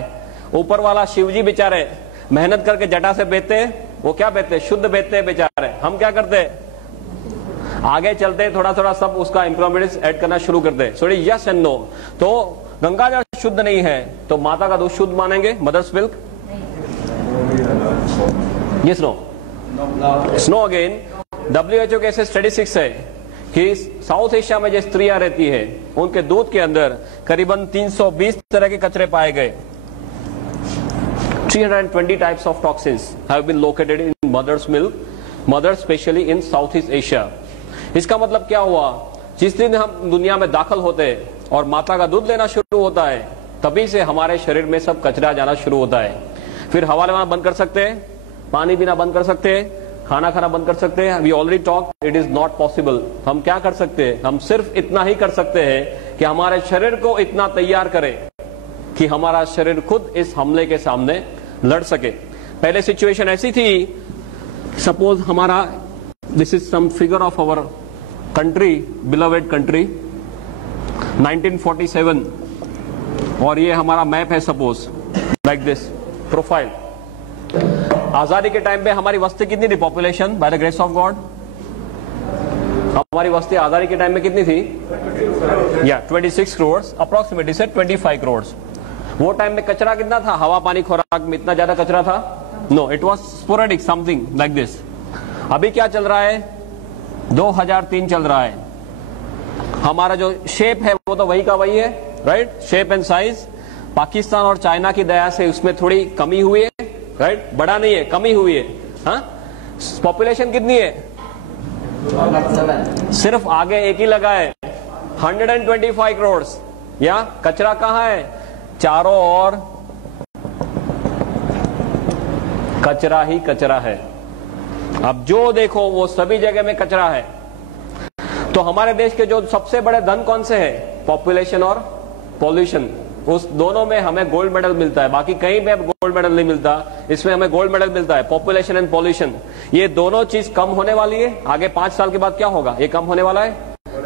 ऊपर वाला शिवजी बेचारे मेहनत करके जटा से बेचते हैं, वो क्या बेचते हैं? शुद्ध बेचते हैं बेचारे। हम क्या करते हैं? आगे चलते थोड़ा थोड़ा सब उसका इंप्रोविडेंस ऐड करना शुरू करते हैं। So yes and no. तो गंगाजल शुद्ध नहीं है, तो माता का दूध शुद्ध मानेंगे? Mother's milk? Yes no? No again. WHO के ऐसे स्टैटिस्टिक्स है कि साउथ एशिया में जो स्त्रियां रहती है उनके दूध के अंदर करीबन 320 तरह के कचरे पाए गए। 320 types of toxins have been located in mother's milk, mother specially in South East Asia. इसका मतलब क्या हुआ? जिस दिन हम दुनिया में दाखिल होते हैं और माता का दूध लेना शुरू होता है, तभी से हमारे शरीर में सब कचरा जाना शुरू होता है। फिर हवा लेना बंद कर सकते हैं, पानी पीना बंद कर सकते हैं, खाना खाना बंद कर सकते हैं। We already talk, it is not possible. हम क्या कर सकते हैं? हम सिर्फ इतना ही कर सकते हैं कि हमारे शरीर को इतना तैयार करें कि हमारा शरीर खुद इस हमले के सामने लड़ सके। पहले सिचुएशन ऐसी थी, सपोज हमारा, this is some figure of our country, beloved country, 1947, और ये हमारा मैप है, सपोज लाइक दिस प्रोफाइल। आजादी के टाइम पे हमारी वस्ती कितनी थी? Population by the grace of God, हमारी वस्ती आजादी के टाइम में कितनी थी? या 26 करोड़ अप्रोक्सीमेटली से 25 करोड़। वो टाइम में कचरा कितना था? हवा पानी खुराक में इतना ज्यादा कचरा था? No, it was sporadic, something like this. अभी क्या चल रहा है? 2003 चल रहा है। हमारा जो शेप है वो तो वही का वही है, right, shape and size. Pakistan और चाइना की दया से उसमें थोड़ी कमी हुई है, राइट, बड़ा नहीं है, कमी हुई है। हाँ, पॉपुलेशन कितनी है? सिर्फ आगे एक ही लगा है, 125 करोड़। या कचरा कहाँ है? चारों ओर कचरा ही कचरा है। अब जो देखो वो सभी जगह में कचरा है। तो हमारे देश के जो सबसे बड़े धन कौन से हैं? पॉपुलेशन और पॉल्यूशन। उस दोनों में हमें गोल्ड मेडल मिलता है, बाकी कहीं पे गोल्ड मेडल नहीं मिलता। इसमें हमें गोल्ड मेडल मिलता है, पॉपुलेशन एंड पॉल्यूशन। ये दोनों चीज कम होने वाली है। आगे 5 साल के बाद क्या होगा? ये कम होने वाला है,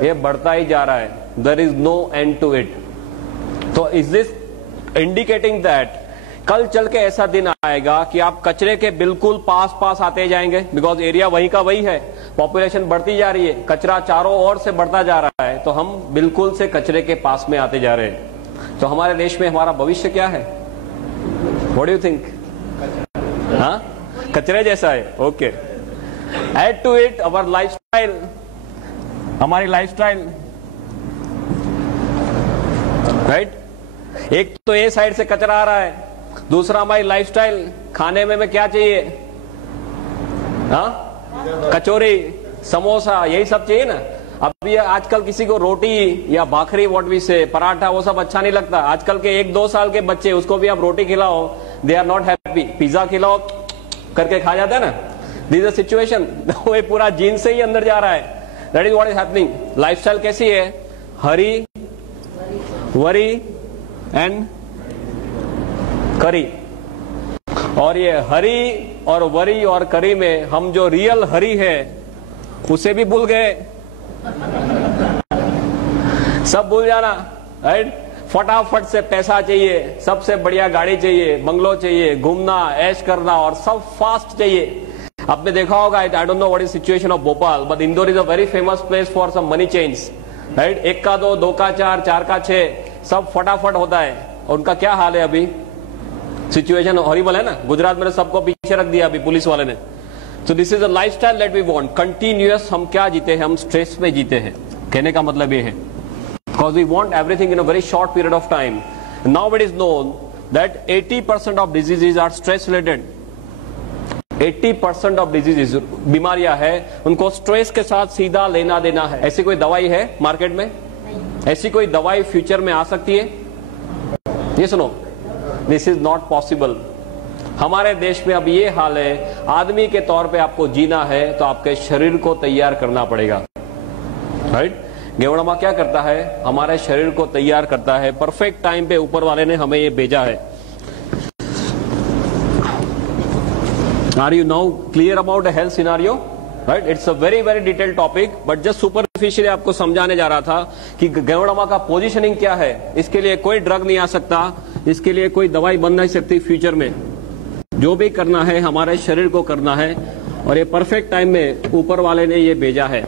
ये बढ़ता ही जा रहा है। There is no end to it. तो इज दिस इंडिकेटिंग दैट कल चल के ऐसा दिन आएगा कि आप कचरे के बिल्कुल पास आते जाएंगे, बिकॉज एरिया वही का वही है, पॉपुलेशन बढ़ती जा रही है, कचरा चारों ओर से बढ़ता जा रहा है, तो हम बिल्कुल से कचरे के पास में आते जा रहे हैं। तो हमारे देश में हमारा भविष्य क्या है? What do you think? हाँ, कचरे जैसा है। Okay, add to it our lifestyle, हमारी लाइफस्टाइल, राइट। एक तो ए साइड से कचरा आ रहा है, दूसरा हमारी लाइफस्टाइल। खाने में क्या चाहिए? हाँ, कचौरी, समोसा, यही सब चाहिए ना। अब ये आजकल किसी को रोटी या भाखरी, व्हाट वी से, पराठा, वो सब अच्छा नहीं लगता। आजकल के 1-2 साल के बच्चे, उसको भी आप रोटी खिलाओ, they are not happy. Pizza खिलाओ करके खा जाता है ना। This is situation. वो पूरा जीन से ही अंदर जा रहा है। That is what is happening. Lifestyle कैसी है? हरी, वरी एंड करी। और ये हरी और वरी और करी में हम जो रियल हरी है उसे भी भूल गए। सब भूल जाना, राइट। फटाफट से पैसा चाहिए, सबसे बढ़िया गाड़ी चाहिए, बंगलो चाहिए, घूमना, ऐश करना, और सब फास्ट चाहिए। आपने देखा होगा, I don't know what is situation of Bhopal, but Indore is a very famous place for some money change, right. 1 का 2, 2 का 4, 4 का 6, सब फटाफट होता है। और उनका क्या हाल है अभी? सिचुएशन हॉरिबल है ना। गुजरात में सबको पीछे रख दिया अभी पुलिस वाले ने। So this is a lifestyle that we want, continuous. हम क्या जीते हैं? हम स्ट्रेस में जीते हैं। कहने का मतलब ये है, because we want everything in a very short period of time. Now it is known that 80% of diseases are stress related. 80% of diseases, बीमारियां हैं, उनको स्ट्रेस के साथ सीधा लेना देना है। ऐसी कोई दवाई है मार्केट में? ऐसी कोई दवाई फ्यूचर में आ सकती है? ये सुनो, दिस इज नॉट पॉसिबल। हमारे देश में अब ये हाल है, आदमी के तौर पे आपको जीना है तो आपके शरीर को तैयार करना पड़ेगा, राइट। गेवड़मा क्या करता है? हमारे शरीर को तैयार करता है। परफेक्ट टाइम पे ऊपर वाले ने हमें ये भेजा है। Are you now clear about the health scenario? Right, it's a very very detail topic, but just superficially आपको समझाने जा रहा था कि गेवड़मा का पोजीशनिंग क्या है। इसके लिए कोई ड्रग नहीं आ सकता, इसके लिए कोई दवाई बन नहीं सकती फ्यूचर में। जो भी करना है हमारे शरीर को करना है, और ये परफेक्ट टाइम में ऊपर वाले ने ये भेजा है।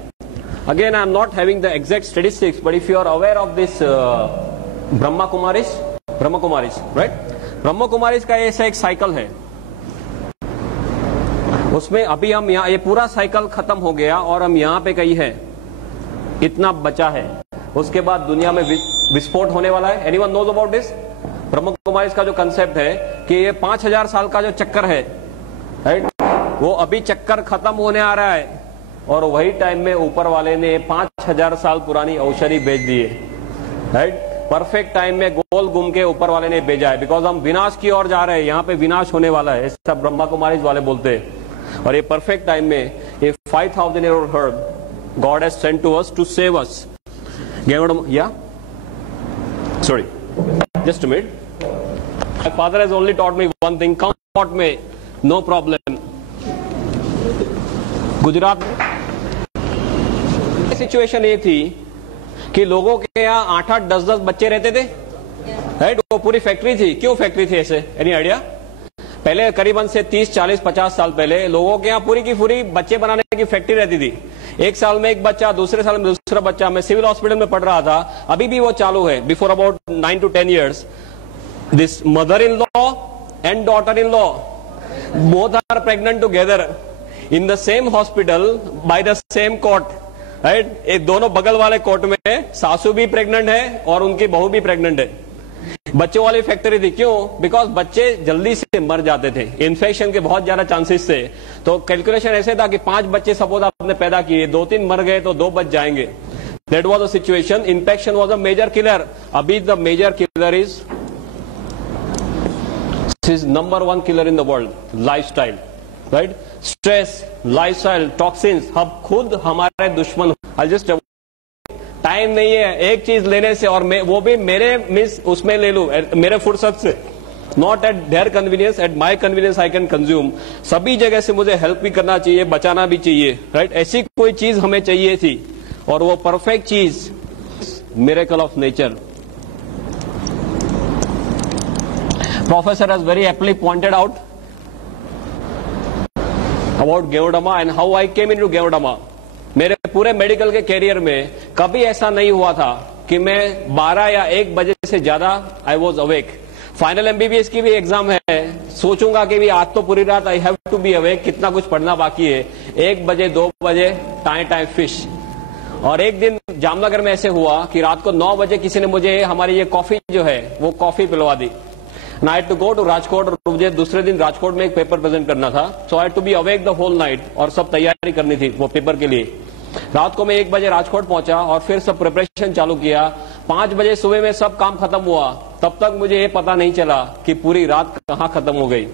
Again I am not having the exact statistics, but if you are aware of this Brahma Kumaris, right, Brahma Kumaris का ऐसा एक साइकिल है, उसमें अभी हम यहाँ, ये पूरा साइकिल खत्म हो गया और हम यहाँ पे कहीं है, इतना बचा है। उसके बाद दुनिया में विस्फोट होने वाला है। Anyone knows about this? Brahma Kumaris का जो कंसेप्ट है कि ये 5000 साल का जो चक्कर है, राइट, वो अभी चक्कर खत्म होने आ रहा है, और वही टाइम में ऊपर वाले ने 5000 साल पुरानी औषधि भेज दी है, राइट। परफेक्ट टाइम में गोल घूम के ऊपर वाले ने भेजा है, बिकॉज हम विनाश की ओर जा रहे हैं, यहाँ पे विनाश होने वाला है, ऐसा ब्रह्मा कुमारीज वाले बोलते हैं। और ये परफेक्ट टाइम में ये 5000-year-old herb God has sent to us to save us. Yeah? Sorry. Just a minute. My father has only taught me one thing. Come taught me, no problem. Gujarat में सिचुएशन ये थी कि लोगों के यहाँ 8-8, 10-10 बच्चे रहते थे, राइट। वो पूरी फैक्ट्री थी। क्यों फैक्ट्री थी ऐसे? Any idea? पहले करीबन से 30, 40, 50 साल पहले लोगों के यहाँ पूरी की पूरी बच्चे बनाने की फैक्ट्री रहती थी। एक साल में एक बच्चा, दूसरे साल में दूसरा बच्चा। मैं सिविल हॉस्पिटल में पढ़ रहा था, अभी भी वो चालू है। Before about 9 to 10 years, this mother in law and daughter in law both are pregnant together in the same hospital by the same court, right. एक दोनों बगल वाले कोर्ट में सासू भी प्रेग्नेंट है और उनकी बहू भी प्रेग्नेंट है। बच्चों वाली फैक्ट्री थी। क्यों? बिकॉज बच्चे जल्दी से मर जाते थे, इन्फेक्शन के बहुत ज्यादा चांसेस थे। तो कैलकुलेशन ऐसे था कि 5 बच्चे सपोज आपने पैदा किए, 2-3 मर गए तो 2 बच जाएंगे। That was the situation. Infection was a major killer. अभी the major killer is number 1 killer in the world, lifestyle, right. Stress, lifestyle, toxins, हम खुद हमारे दुश्मन। आई जस्ट टाइम नहीं है एक चीज लेने से, और वो भी मेरे मिस उसमें ले लूं, मेरे फुर्सत से, not at their convenience, at my convenience I can consume. सभी जगह से मुझे हेल्प भी करना चाहिए, बचाना भी चाहिए, राइट। ऐसी कोई चीज हमें चाहिए थी, और वो परफेक्ट चीज, miracle of nature. Professor has very aptly pointed out about ganoderma and how I came into ganoderma. मेरे पूरे मेडिकल के कैरियर में कभी ऐसा नहीं हुआ था कि मैं 12 या 1 बजे से ज्यादा I was awake. Final MBBS की भी एग्जाम है, सोचूंगा कि भी आज तो पूरी रात I have to be awake, कितना कुछ पढ़ना बाकी है। 1 बजे 2 बजे टाइम फिश। और एक दिन जामनगर में ऐसे हुआ कि रात को 9 बजे किसी ने मुझे हमारी ये कॉफी जो है वो कॉफी पिलवा दी। I had to go to Rajkot, और मुझे दूसरे दिन राजकोट में एक पेपर प्रेजेंट करना था। So I had to be awake the whole night, और सब तैयारी करनी थी वो पेपर के लिए। रात को मैं 1 बजे राजकोट पहुंचा और फिर सब प्रिपरेशन चालू किया। 5 बजे सुबह में सब काम खत्म हुआ। तब तक मुझे ये पता नहीं चला कि पूरी रात कहां खत्म हो गई।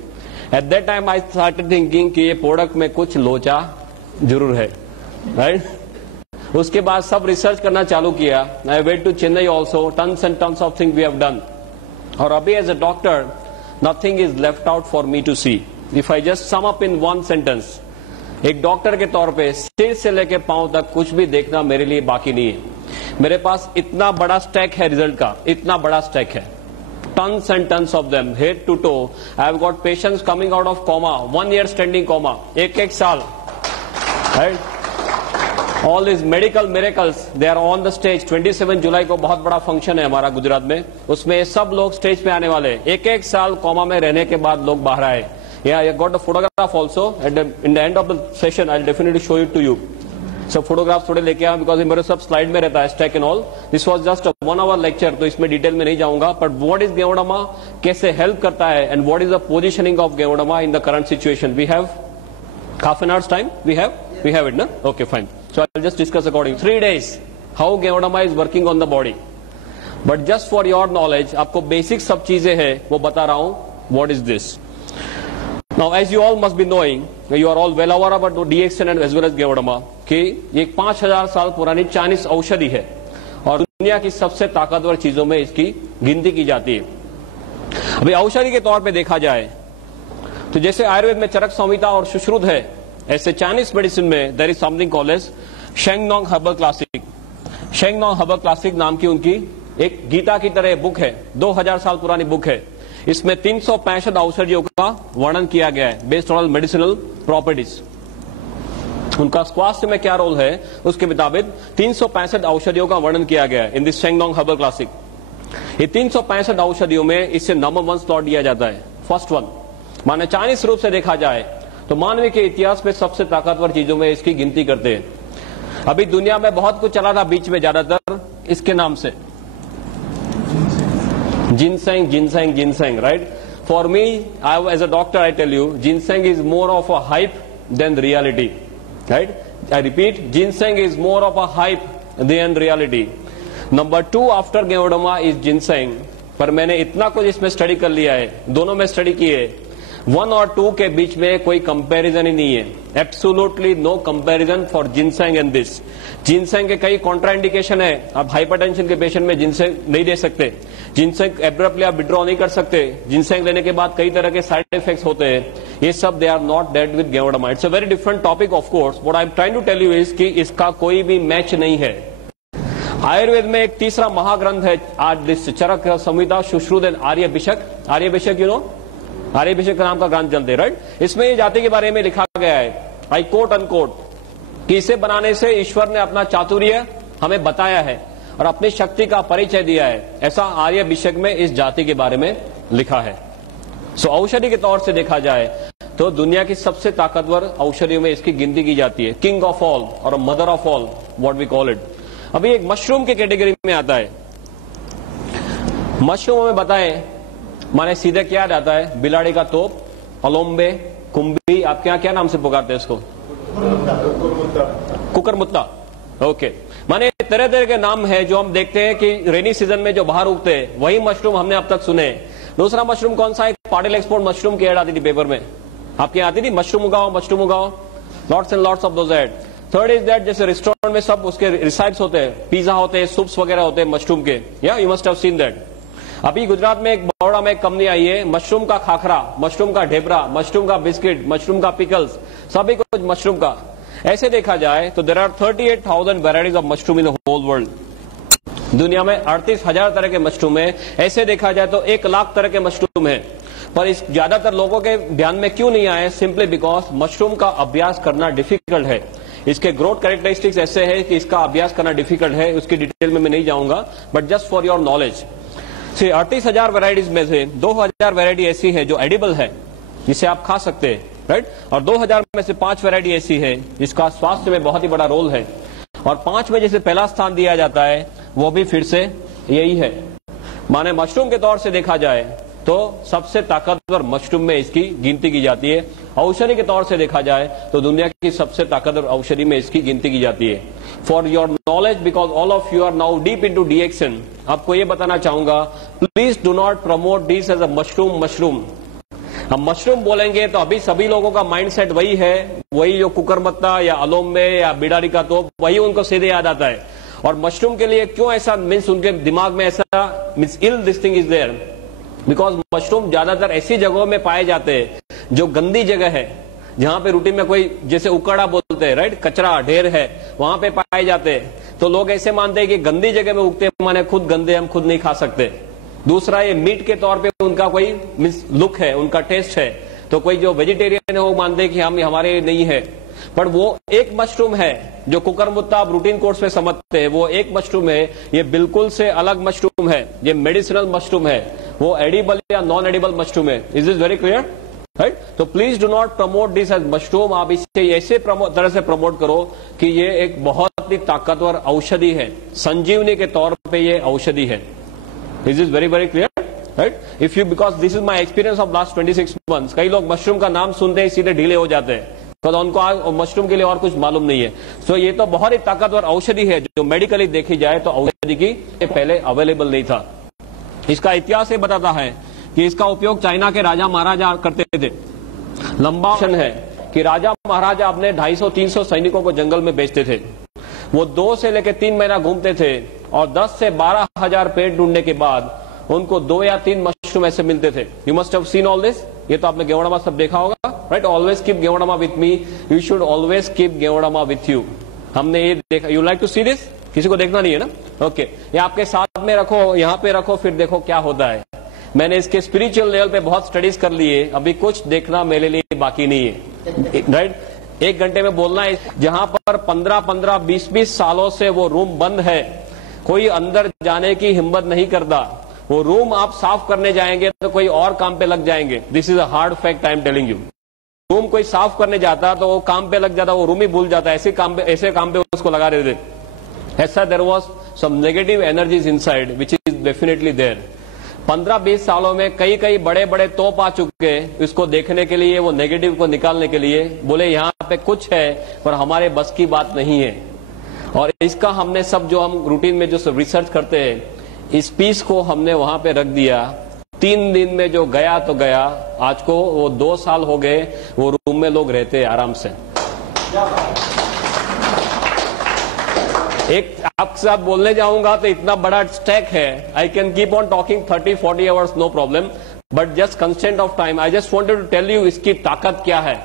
At that time I started thinking कि ये प्रोडक्ट में कुछ लोचा जरूर है, राइट। उसके बाद सब रिसर्च करना चालू किया। I went to Chennai also, tons and tons of thing we have done. और अभी as a doctor nothing is left out for me to see. If I just sum up in 1 sentence, एक doctor के तौर पे सिर से लेके पांव तक कुछ भी देखना मेरे लिए बाकी नहीं है। मेरे पास इतना बड़ा स्टैक है रिजल्ट का, इतना बड़ा स्टैक है, tons and tons of them, head to toe. I have got patients coming out of coma, 1 year standing coma, एक साल, right? All these medical miracles, they are on the stage. 27 जुलाई को बहुत बड़ा function है हमारा गुजरात में, उसमें सब लोग स्टेज पे आने वाले, एक साल कोमा में रहने के बाद लोग बाहर आए. Yeah, I got a photograph also. In the end of the session, I'll definitely show it to you. So photograph थोड़े लेके आया, बिकॉज मेरे सब स्लाइड में रहता है stack and all. This was just 1 hour lecture, तो इसमें डिटेल में नहीं जाऊंगा. बट व्हाट इज गेवोडामा, कैसे हेल्प करता है, and what is the positioning of ganoderma in the current situation. We have half an hour's time. We have it, ना? Okay, fine. So I'll just discuss according 3 days how गेवोडामा is working on the body. But just for your knowledge, आपको basic सब चीजें हैं वो बता रहा हूं. What is this? Now, as you all must be knowing, you are all well aware about DXN and as well as गेवोडामा, कि ये 5000 साल पुरानी चाइनीज औषधि है और दुनिया की सबसे ताकतवर चीजों में इसकी गिनती की जाती है. अभी औषधि के तौर पे देखा जाए तो जैसे आयुर्वेद में चरक संहिता और सुश्रुत है, ऐसे चाइनीज मेडिसिन में there is something called as Shennong herbal classic. Shennong herbal classic नाम की उनकी एक गीता की तरह बुक है, 2000 साल पुरानी बुक है. इसमें 365 औषधियों का वर्णन किया गया है बेस्ड ऑन मेडिसिनल प्रॉपर्टीज. उनका स्वास्थ्य में क्या रोल है उसके मुताबिक 365 औषधियों का वर्णन किया गया है इन दिस शेंगनोंग हर्बल क्लासिक. ये 365 औषधियों में इससे नंबर 1 स्लॉट दिया जाता है. फर्स्ट वन, माने चाइनीज रूप से देखा जाए तो मानव के इतिहास में सबसे ताकतवर चीजों में इसकी गिनती करते हैं. अभी दुनिया में बहुत कुछ चला था बीच में, ज्यादातर इसके नाम से ginseng, ginseng, ginseng, right? For me, as a doctor, I tell you, ginseng is more of a hype than reality, right? I repeat, ginseng is more of a hype than reality. Number 2 after गेवोडामा is ginseng. पर मैंने इतना कुछ इसमें study कर लिया है, दोनों में स्टडी किए, 1 और 2 के बीच में कोई कंपैरिजन ही नहीं है. Absolutely no comparison for ginseng and this. Ginseng के कई कॉन्ट्राइंडिकेशन है. आप हाइपरटेंशन के पेशेंट में जिनसेंग नहीं दे सकते, जिनसेंग एब्रप्टली आप विड्रॉ नहीं कर सकते, जिनसेंग लेने के बाद कई तरह के साइड इफेक्ट्स होते हैं. ये सब they are not dead with ganoderma. It's a very different topic of course. What I am trying to tell you is कि इसका कोई भी मैच नहीं है. आयुर्वेद में एक तीसरा महाग्रंथ है आज चरक संहिता, सुश्रुत एंड आर्यभिषक. आर्यभिषक यू नो, आर्यभिषक का नाम का ग्रंथ चलते, राइट? इसमें ये जाति के बारे में लिखा गया है, आई कोट अनकोट, कि इसे बनाने से ईश्वर ने अपना चातुर्य हमें बताया है और अपनी शक्ति का परिचय दिया है. ऐसा आर्यभिषक में इस जाति के बारे में लिखा है. सो औषधि के तौर से देखा जाए तो दुनिया की सबसे ताकतवर औषधियों में इसकी गिनती की जाती है. किंग ऑफ ऑल और mother of all, what we call it. अभी एक मशरूम के कैटेगरी में आता है. मशरूम में बताएं, माने सीधे क्या याद आता है? बिलाड़ी का तोप, अलोम्बे, कुंभी. आपके यहाँ क्या नाम से पुकारते हैं इसको? कुकरमुत्ता. ओके, माने तरह तरह के नाम है जो हम देखते हैं कि रेनी सीजन में जो बाहर उगते हैं, वही मशरूम हमने अब तक सुने. दूसरा मशरूम कौन सा है? पाटिल एक्सपोर्ट मशरूम की एड आती थी पेपर में, आपके यहाँ आती थी, मशरूम उगाओ, मशरूम उगाओ, lots and lots of those ad. Third is that, जैसे रेस्टोरेंट में सब उसके रिसाइड्स होते हैं, पिज्जा होते हैं, सूप्स वगैरह होते हैं मशरूम के. या you must have seen that. अभी गुजरात में एक बड़ौदा में एक कंपनी आई है, मशरूम का खाखरा, मशरूम का ढेबरा, मशरूम का बिस्किट, मशरूम का पिकल्स, सभी कुछ मशरूम का. ऐसे देखा जाए तो there are 38,000 varieties of mushroom in the whole world. दुनिया में 38,000 तरह के मशरूम है. ऐसे देखा जाए तो 1 लाख तरह के मशरूम है. पर इस ज्यादातर लोगों के ध्यान में क्यों नहीं आए? सिंपली बिकॉज मशरूम का अभ्यास करना डिफिकल्ट है. इसके ग्रोथ कैरेक्टरिस्टिक्स ऐसे है कि इसका अभ्यास करना डिफिकल्ट है. उसकी डिटेल में मैं नहीं जाऊंगा, but just for your knowledge, 38,000 varieties में से 2,000 वेराइटी ऐसी है जो एडिबल है, जिसे आप खा सकते हैं, राइट? और 2,000 में से 5 वेराइटी ऐसी है जिसका स्वास्थ्य में बहुत ही बड़ा रोल है. और 5 में जैसे पहला स्थान दिया जाता है, वो भी फिर से यही है. माने मशरूम के तौर से देखा जाए तो सबसे ताकतवर मशरूम में इसकी गिनती की जाती है. औषधि के तौर से देखा जाए तो दुनिया की सबसे ताकतवर औषधि में इसकी गिनती की जाती है. For your knowledge, because all of you are now deep into DXN, आपको ये बताना चाहूंगा, please do not promote this as a mushroom. हम मशरूम बोलेंगे तो अभी सभी लोगों का माइंडसेट वही है, वही जो कुकरमत्ता या अलोम्बे या बिडारी का तोप, वही उनको सीधे याद आता है. और मशरूम के लिए क्यों ऐसा मीन्स उनके दिमाग में ऐसा means ill this thing is there, because mushroom ज्यादातर ऐसी जगहों में पाए जाते हैं जो गंदी जगह है, जहां पे रूटीन में कोई, जैसे उकड़ा बोलते हैं, राइट, कचरा ढेर है, वहां पे पाए जाते हैं. तो लोग ऐसे मानते हैं कि गंदी जगह में उगते माने खुद गंदे, हम खुद नहीं खा सकते। दूसरा, ये मीट के तौर पे उनका कोई लुक है, उनका टेस्ट है, तो कोई जो वेजिटेरियन है वो मानते हैं कि हम हमारे नहीं है। पर वो एक मशरूम है जो कुकरमुत्ता आप रूटीन कोर्स में समझते हैं, वो एक मशरूम है, ये बिल्कुल से अलग मशरूम है, ये मेडिसिनल मशरूम है, वो एडिबल या नॉन एडिबल मशरूम है। Is this very clear? Right? तो please do not promote this as mushroom. आप इसे ऐसे तरह से प्रमोट करो कि ये एक बहुत ही ताकतवर औषधि है, संजीवनी के तौर पे ये औषधि है। Is this very very clear? Right? If you, because this is my experience of last 26 months, कई लोग मशरूम का नाम सुनते ही सीधे ढीले हो जाते हैं, तो उनको मशरूम के लिए और कुछ मालूम नहीं है। सो ये तो बहुत ही ताकतवर औषधि है, जो मेडिकली देखी जाए तो औषधि की पहले अवेलेबल नहीं था। इसका इतिहास ये बताता है कि इसका उपयोग चाइना के राजा महाराजा करते थे। लंबा ऑप्शन है कि राजा महाराजा अपने 250-300 सैनिकों को जंगल में भेजते थे। वो 2 से लेकर 3 महीना घूमते थे और 10 से 12 हजार पेड़ ढूंढने के बाद उनको 2 या 3 मशरूम ऐसे मिलते थे। You must have seen all this. ये तो आपने गेवड़ामा सब देखा होगा, right? Always keep ganoderma with me, you should always keep ganoderma with you. हमने ये देखा। You like to see this? किसी को देखना नहीं है ना? ओके, ये आपके साथ में रखो, यहाँ पे रखो, फिर देखो क्या होता है। मैंने इसके स्पिरिचुअल लेवल पे बहुत स्टडीज कर लिए, अभी कुछ देखना मेरे लिए बाकी नहीं है, राइट? 1 घंटे में बोलना है। जहां पर 15-15, 20-20 सालों से वो रूम बंद है, कोई अंदर जाने की हिम्मत नहीं करता, वो रूम आप साफ करने जाएंगे तो कोई और काम पे लग जाएंगे। This is a hard fact, I am telling you. Room कोई साफ करने जाता तो वो काम पे लग जाता, वो रूम ही भूल जाता, ऐसे काम पे उसको लगा देते। ऐसा there was some negative energies inside which is definitely there. 15-20 सालों में कई कई बड़े बड़े तोप आ चुके इसको देखने के लिए, वो नेगेटिव को निकालने के लिए। बोले यहाँ पे कुछ है पर हमारे बस की बात नहीं है। और इसका हमने सब जो हम रूटीन में जो सब रिसर्च करते हैं, इस पीस को हमने वहां पे रख दिया। 3 दिन में जो गया तो गया, आज को वो 2 साल हो गए, वो रूम में लोग रहते हैं आराम से। एक आपके साथ बोलने जाऊंगा तो इतना बड़ा स्टैक है, I can keep on talking 30-40 hours, no problem, but just constant of time I just wanted to tell you इसकी ताकत क्या है।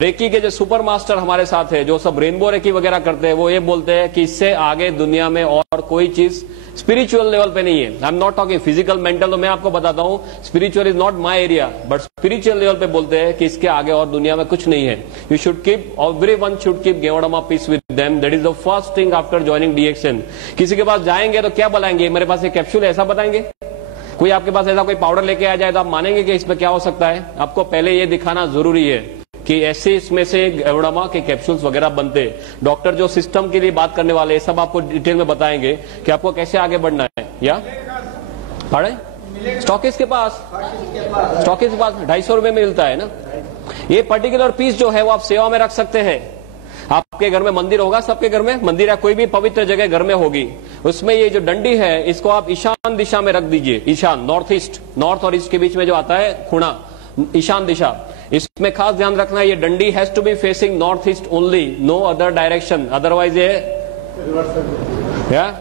रेकी के जो सुपर मास्टर हमारे साथ है, जो सब रेनबो रेकी वगैरह करते हैं, वो ये बोलते हैं कि इससे आगे दुनिया में और कोई चीज स्पिरिचुअल लेवल पे नहीं है। I am not talking physical mental, तो मैं आपको बताता हूं spiritual is not my area, but spiritual level पे बोलते हैं कि इसके आगे और दुनिया में कुछ नहीं है। You should keep, everyone should keep ganoderma piece with them, that is the first thing after joining DXN. किसी के पास जाएंगे तो क्या बताएंगे, मेरे पास एक कैप्सूल है, ऐसा बताएंगे? कोई आपके पास ऐसा कोई पाउडर लेके आ जाए तो आप मानेंगे कि इसमें क्या हो सकता है? आपको पहले ये दिखाना जरूरी है कि ऐसे इसमें से गेवड़ामा के कैप्सूल्स वगैरह बनते। डॉक्टर जो सिस्टम के लिए बात करने वाले सब आपको डिटेल में बताएंगे कि आपको कैसे आगे बढ़ना है। या स्टॉकिस्ट के पास 250 रुपए में मिलता है ना। ये पर्टिकुलर पीस जो है वो आप सेवा में रख सकते हैं। आपके घर में मंदिर होगा, सबके घर में मंदिर या कोई भी पवित्र जगह घर में होगी, उसमें ये जो डंडी है इसको आप ईशान दिशा में रख दीजिए। ईशान, नॉर्थ ईस्ट, नॉर्थ और ईस्ट के बीच में जो आता है खुणा, ईशान दिशा। इसमें खास ध्यान रखना है, ये डंडी has to be facing north east only, no other direction, otherwise ये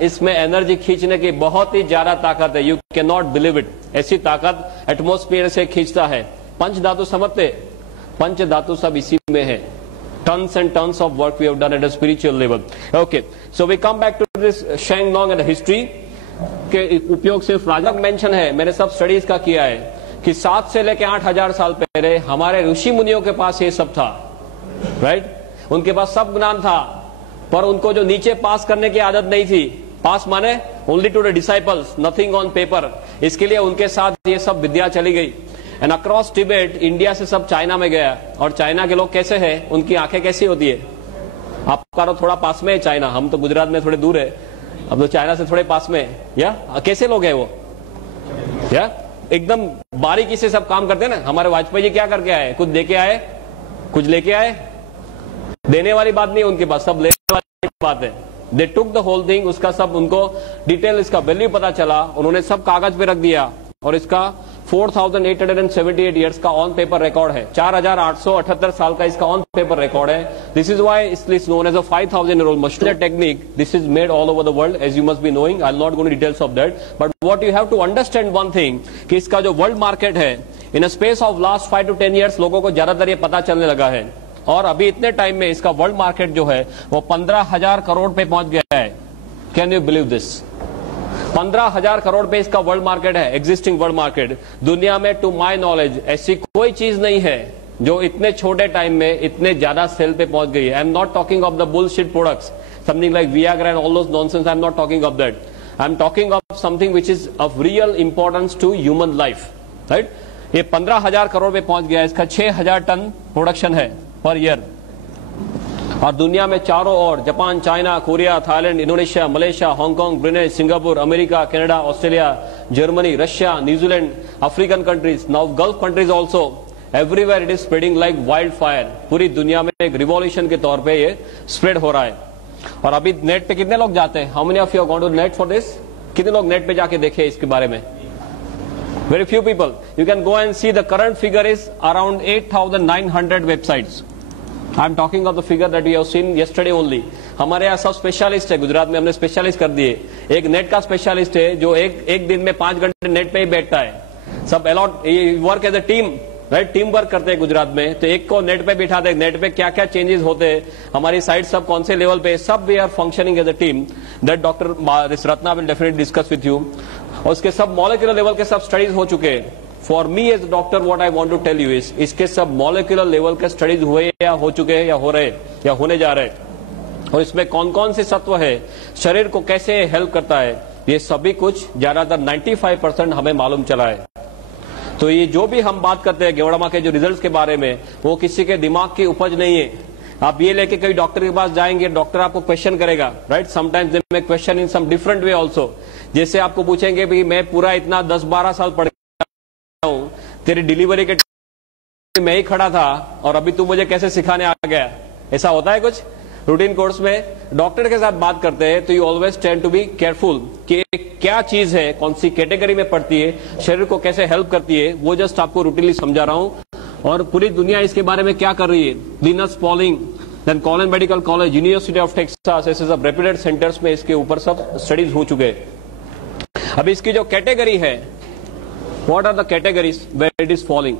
इसमें एनर्जी खींचने की बहुत ही ज्यादा ताकत है। You can not believe it, ऐसी ताकत एटमोस्फियर से खींचता है। पंच धातु समझते? पंच धातु सब इसी में है। Tons and tons of work we have done at a spiritual level. Okay, so we come back to this Sheng Long and the history के उपयोग सिर्फ राजा मेंशन है, मैंने सब स्टडीज का किया है कि 7 से लेकर 8,000 साल पहले हमारे ऋषि मुनियों के पास ये सब था, राइट? उनके पास सब ज्ञान था, पर उनको जो नीचे पास करने की आदत नहीं थी। पास माने only to the disciples, nothing on paper. इसके लिए उनके साथ ये सब विद्या चली गई। एंड अक्रॉस टिबेट, इंडिया से सब चाइना में गया। और चाइना के लोग कैसे हैं, उनकी आंखें कैसी होती है? आपका तो थोड़ा पास में है चाइना, हम तो गुजरात में थोड़े दूर है, अब तो चाइना से थोड़े पास में। या कैसे लोग हैं वो? या एकदम बारीकी से सब काम करते हैं ना। हमारे वाजपेयी जी क्या करके आए? कुछ दे के आए, कुछ लेके आए? देने वाली बात नहीं है उनके पास, सब लेने वाली बात है। दे टुक द होल थिंग, उसका सब उनको डिटेल, इसका वैल्यू पता चला, उन्होंने सब कागज पे रख दिया। और इसका 4,878 ईयर्स का ऑन पेपर रिकॉर्ड है। 4,878 साल का इसका ऑन पेपर रिकॉर्ड है। This is why it is known as a 5,000-year-old mushroom technique. This is made all over the world, as you must be knowing. I will not go into details of that, but what you have to understand one thing, कि इसका जो world market है, in a space of last 5 to 10 years लोगों को ज्यादातर ये पता चलने लगा है। और अभी इतने टाइम में इसका वर्ल्ड मार्केट जो है वो 15,000 करोड़ पे पहुंच गया है। Can you believe this? 15,000 crore पे इसका वर्ल्ड मार्केट है, एग्जिस्टिंग वर्ल्ड मार्केट। दुनिया में टू माय नॉलेज ऐसी कोई चीज नहीं है जो इतने छोटे टाइम में इतने ज्यादा सेल पे पहुंच गई है। I am not talking of the bullshit products, something like Viagra and all those nonsense. I am not talking of that. I am talking of something which is of real importance to human life, right? ये 15,000 करोड़ पे पहुंच गया, इसका 6,000 ton production है per year. और दुनिया में चारों ओर Japan, China, Korea, Thailand, Indonesia, Malaysia, Hong Kong, Brunei, Singapore, America, Canada, Australia, Germany, Russia, New Zealand, African countries, now Gulf countries also, everywhere it is spreading like wild fire. पूरी दुनिया में एक रिवॉल्यूशन के तौर पे ये स्प्रेड हो रहा है। और अभी नेट पे कितने लोग जाते हैं? How many of you gone to net for this? कितने लोग नेट पे जाके देखे इसके बारे में? Very few people. You can go and see the current figure is around 8,900 websites. I am talking of the figure that we have seen yesterday only. हमारे यहाँ सब स्पेशलिस्ट है, गुजरात में हमने स्पेशलिस्ट कर दिए। एक नेट का स्पेशलिस्ट है जो एक दिन में 5 घंटे नेट पे ही बैठता है। सब allot work as a team, right? Team work करते हैं गुजरात में। तो एक को नेट पे बिठा दे, नेट पे क्या क्या चेंजेस होते हैं, हमारी साइट सब कौन से लेवल पे, सब we are functioning as a team. That doctor Ratna will definitely discuss with you. और उसके सब मॉलिक्यूलर लेवल के सब स्टडीज हो चुके हैं। For me as doctor what I want to tell you is, इसके सब मॉलिक्यूलर लेवल के स्टडीज हुए या हो चुके हैं या हो रहे या होने जा रहे हैं। और इसमें कौन कौन से तत्व है, शरीर को कैसे हेल्प करता है, ये सभी कुछ ज्यादातर 95% हमें मालूम चला है। तो ये जो भी हम बात करते हैं गेवड़ामा के जो रिजल्ट्स के बारे में, वो किसी के दिमाग की उपज नहीं है। आप ये लेके कई डॉक्टर के पास जाएंगे, डॉक्टर आपको क्वेश्चन करेगा, राइट? Sometimes they may question in some different way also. जैसे आपको पूछेंगे भी मैं पूरा इतना 10-12 साल पढ़ गया हूं, तेरी डिलीवरी के मैं ही खड़ा था और अभी तू मुझे कैसे सिखाने आ गया? ऐसा होता है कुछ रूटीन कोर्स में? डॉक्टर के साथ बात करते हैं तो you always tend to be careful कि क्या चीज है, कौन सी कैटेगरी में पड़ती है, शरीर को कैसे हेल्प करती है, वो जस्ट आपको रूटीनली समझा रहा हूं। और पूरी दुनिया इसके बारे में क्या कर रही है। लिनस पॉलिंग, देन कॉलन medical college, university of Texas, ऐसे सब रेप्यूटेड सेंटर्स में इसके ऊपर सब स्टडीज हो चुके हैं। अब इसकी जो कैटेगरी है, what are the categories where it is falling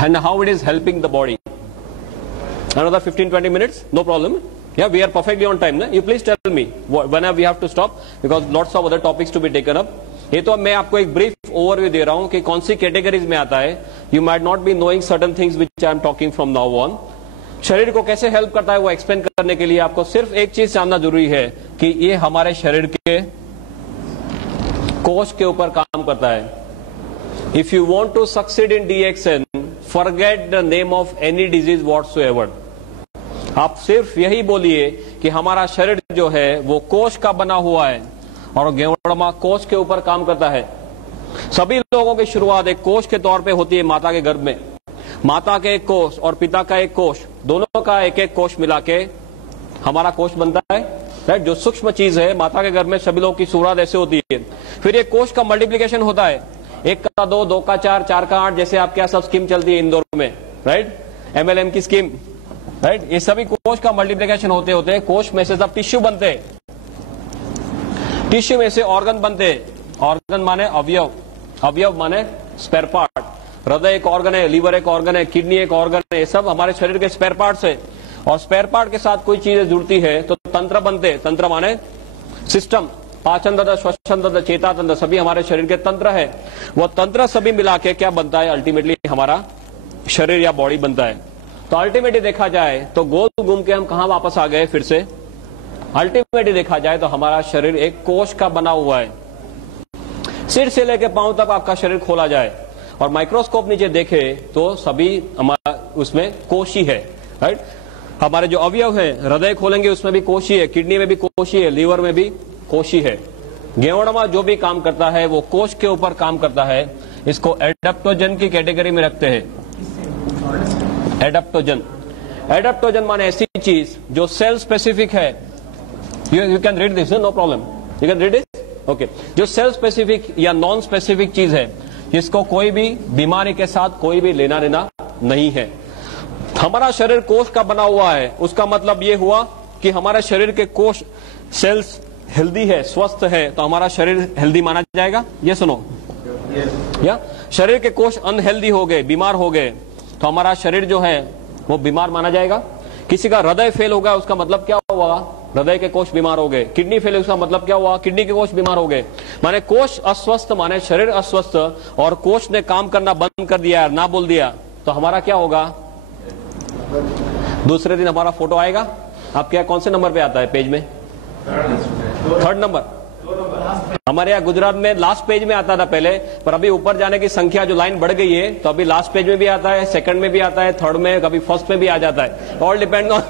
and how it is helping the body. Another 15-20 minutes, no problem. Yeah, we are perfectly on time. You please tell me whenever we have to stop because lots of other topics to be taken up. ये तो मैं आपको एक brief overview दे रहा हूं कि कौन सी categories में आता है। You might not be knowing certain things which I am talking from now on. शरीर को कैसे हेल्प करता है वो एक्सप्लेन करने के लिए आपको सिर्फ एक चीज जानना जरूरी है कि ये हमारे शरीर के कोश के ऊपर काम करता है। If you want to succeed in DXN, forget the name of any disease whatsoever. आप सिर्फ यही बोलिए कि हमारा शरीर जो है वो कोश का बना हुआ है और गेवड़मा कोश के ऊपर काम करता है। सभी लोगों की शुरुआत एक कोश के तौर पे होती है माता के गर्भ में। माता के एक कोश और पिता का एक कोश, दोनों का एक एक कोश मिला के हमारा कोश बनता है, राइट? जो सूक्ष्म चीज है, माता के गर्भ में सभी लोगों की शुरुआत ऐसे होती है। फिर ये कोश का मल्टीप्लीकेशन होता है, 1 का 2, 2 का 4, 4 का 8, जैसे आपके यहाँ सब स्कीम चलती है इंदौर में, राइट? MLM की स्कीम, राइट? ये सभी कोश का मल्टीप्लीकेशन होते होते कोश में से सब टिश्यू बनते हैं, टिश्यू में से ऑर्गन बनते हैं। ऑर्गन माने अवयव, अवयव माने स्पेयर पार्ट। हृदय एक ऑर्गन है, लीवर एक ऑर्गन है, किडनी एक ऑर्गन है, ये सब हमारे शरीर के स्पेयर पार्ट्स है। और स्पेयर पार्ट के साथ कोई चीजें जुड़ती है तो तंत्र बनते हैं। तंत्र माने सिस्टम, पाचन तंत्र, श्वसन तंत्र, चेता तंत्र, सभी हमारे शरीर के तंत्र है। वो तंत्र सभी मिला के क्या बनता है? अल्टीमेटली हमारा शरीर या बॉडी बनता है। तो अल्टीमेटली देखा जाए तो गोल घूम के हम कहां वापस आ गए फिर से? अल्टीमेटली देखा जाए तो हमारा शरीर एक कोश का बना हुआ है। सिर से लेकर पांव तक आपका शरीर खोला जाए और माइक्रोस्कोप नीचे देखे तो सभी हमारा उसमें कोश ही है, राइट? हमारे जो अवयव है, हृदय खोलेंगे उसमें भी कोश ही है, किडनी में भी कोश ही है, लीवर में भी कोश ही है। गेवड़मा जो भी काम करता है वो कोश के ऊपर काम करता है। इसको एडेप्टोजन की कैटेगरी में रखते हैं। एडेप्टोजन, एडेप्टोजन माने ऐसी चीज जो सेल स्पेसिफिक है। You can read this, no problem, you can read it, okay. जो सेल स्पेसिफिक या नॉन स्पेसिफिक चीज है जिसको कोई भी बीमारी के साथ कोई भी लेना देना नहीं है। हमारा शरीर कोश का बना हुआ है, उसका मतलब ये हुआ कि हमारे शरीर के कोश सेल्स हेल्दी है, स्वस्थ है, तो हमारा शरीर हेल्दी माना जाएगा। ये सुनो, या शरीर के कोश अनहेल्दी हो गए, बीमार हो गए, तो हमारा शरीर जो है वो बीमार माना जाएगा। किसी का हृदय फेल होगा, उसका मतलब क्या होगा? हृदय के कोष बीमार हो गए। किडनी फेलियर का मतलब क्या हुआ? किडनी के कोष बीमार हो गए। माने कोष अस्वस्थ माने शरीर अस्वस्थ, और कोष ने काम करना बंद कर दिया, ना बोल दिया, तो हमारा क्या होगा? दूसरे दिन हमारा फोटो आएगा। आप क्या कौन से नंबर पे आता है पेज में? 3rd number. हमारे यहाँ गुजरात में लास्ट पेज में आता था पहले, पर अभी ऊपर जाने की संख्या जो लाइन बढ़ गई है, तो अभी लास्ट पेज में भी आता है, 2nd में भी आता है, 3rd में, कभी 1st में भी आ जाता है। ऑल डिपेंड ऑन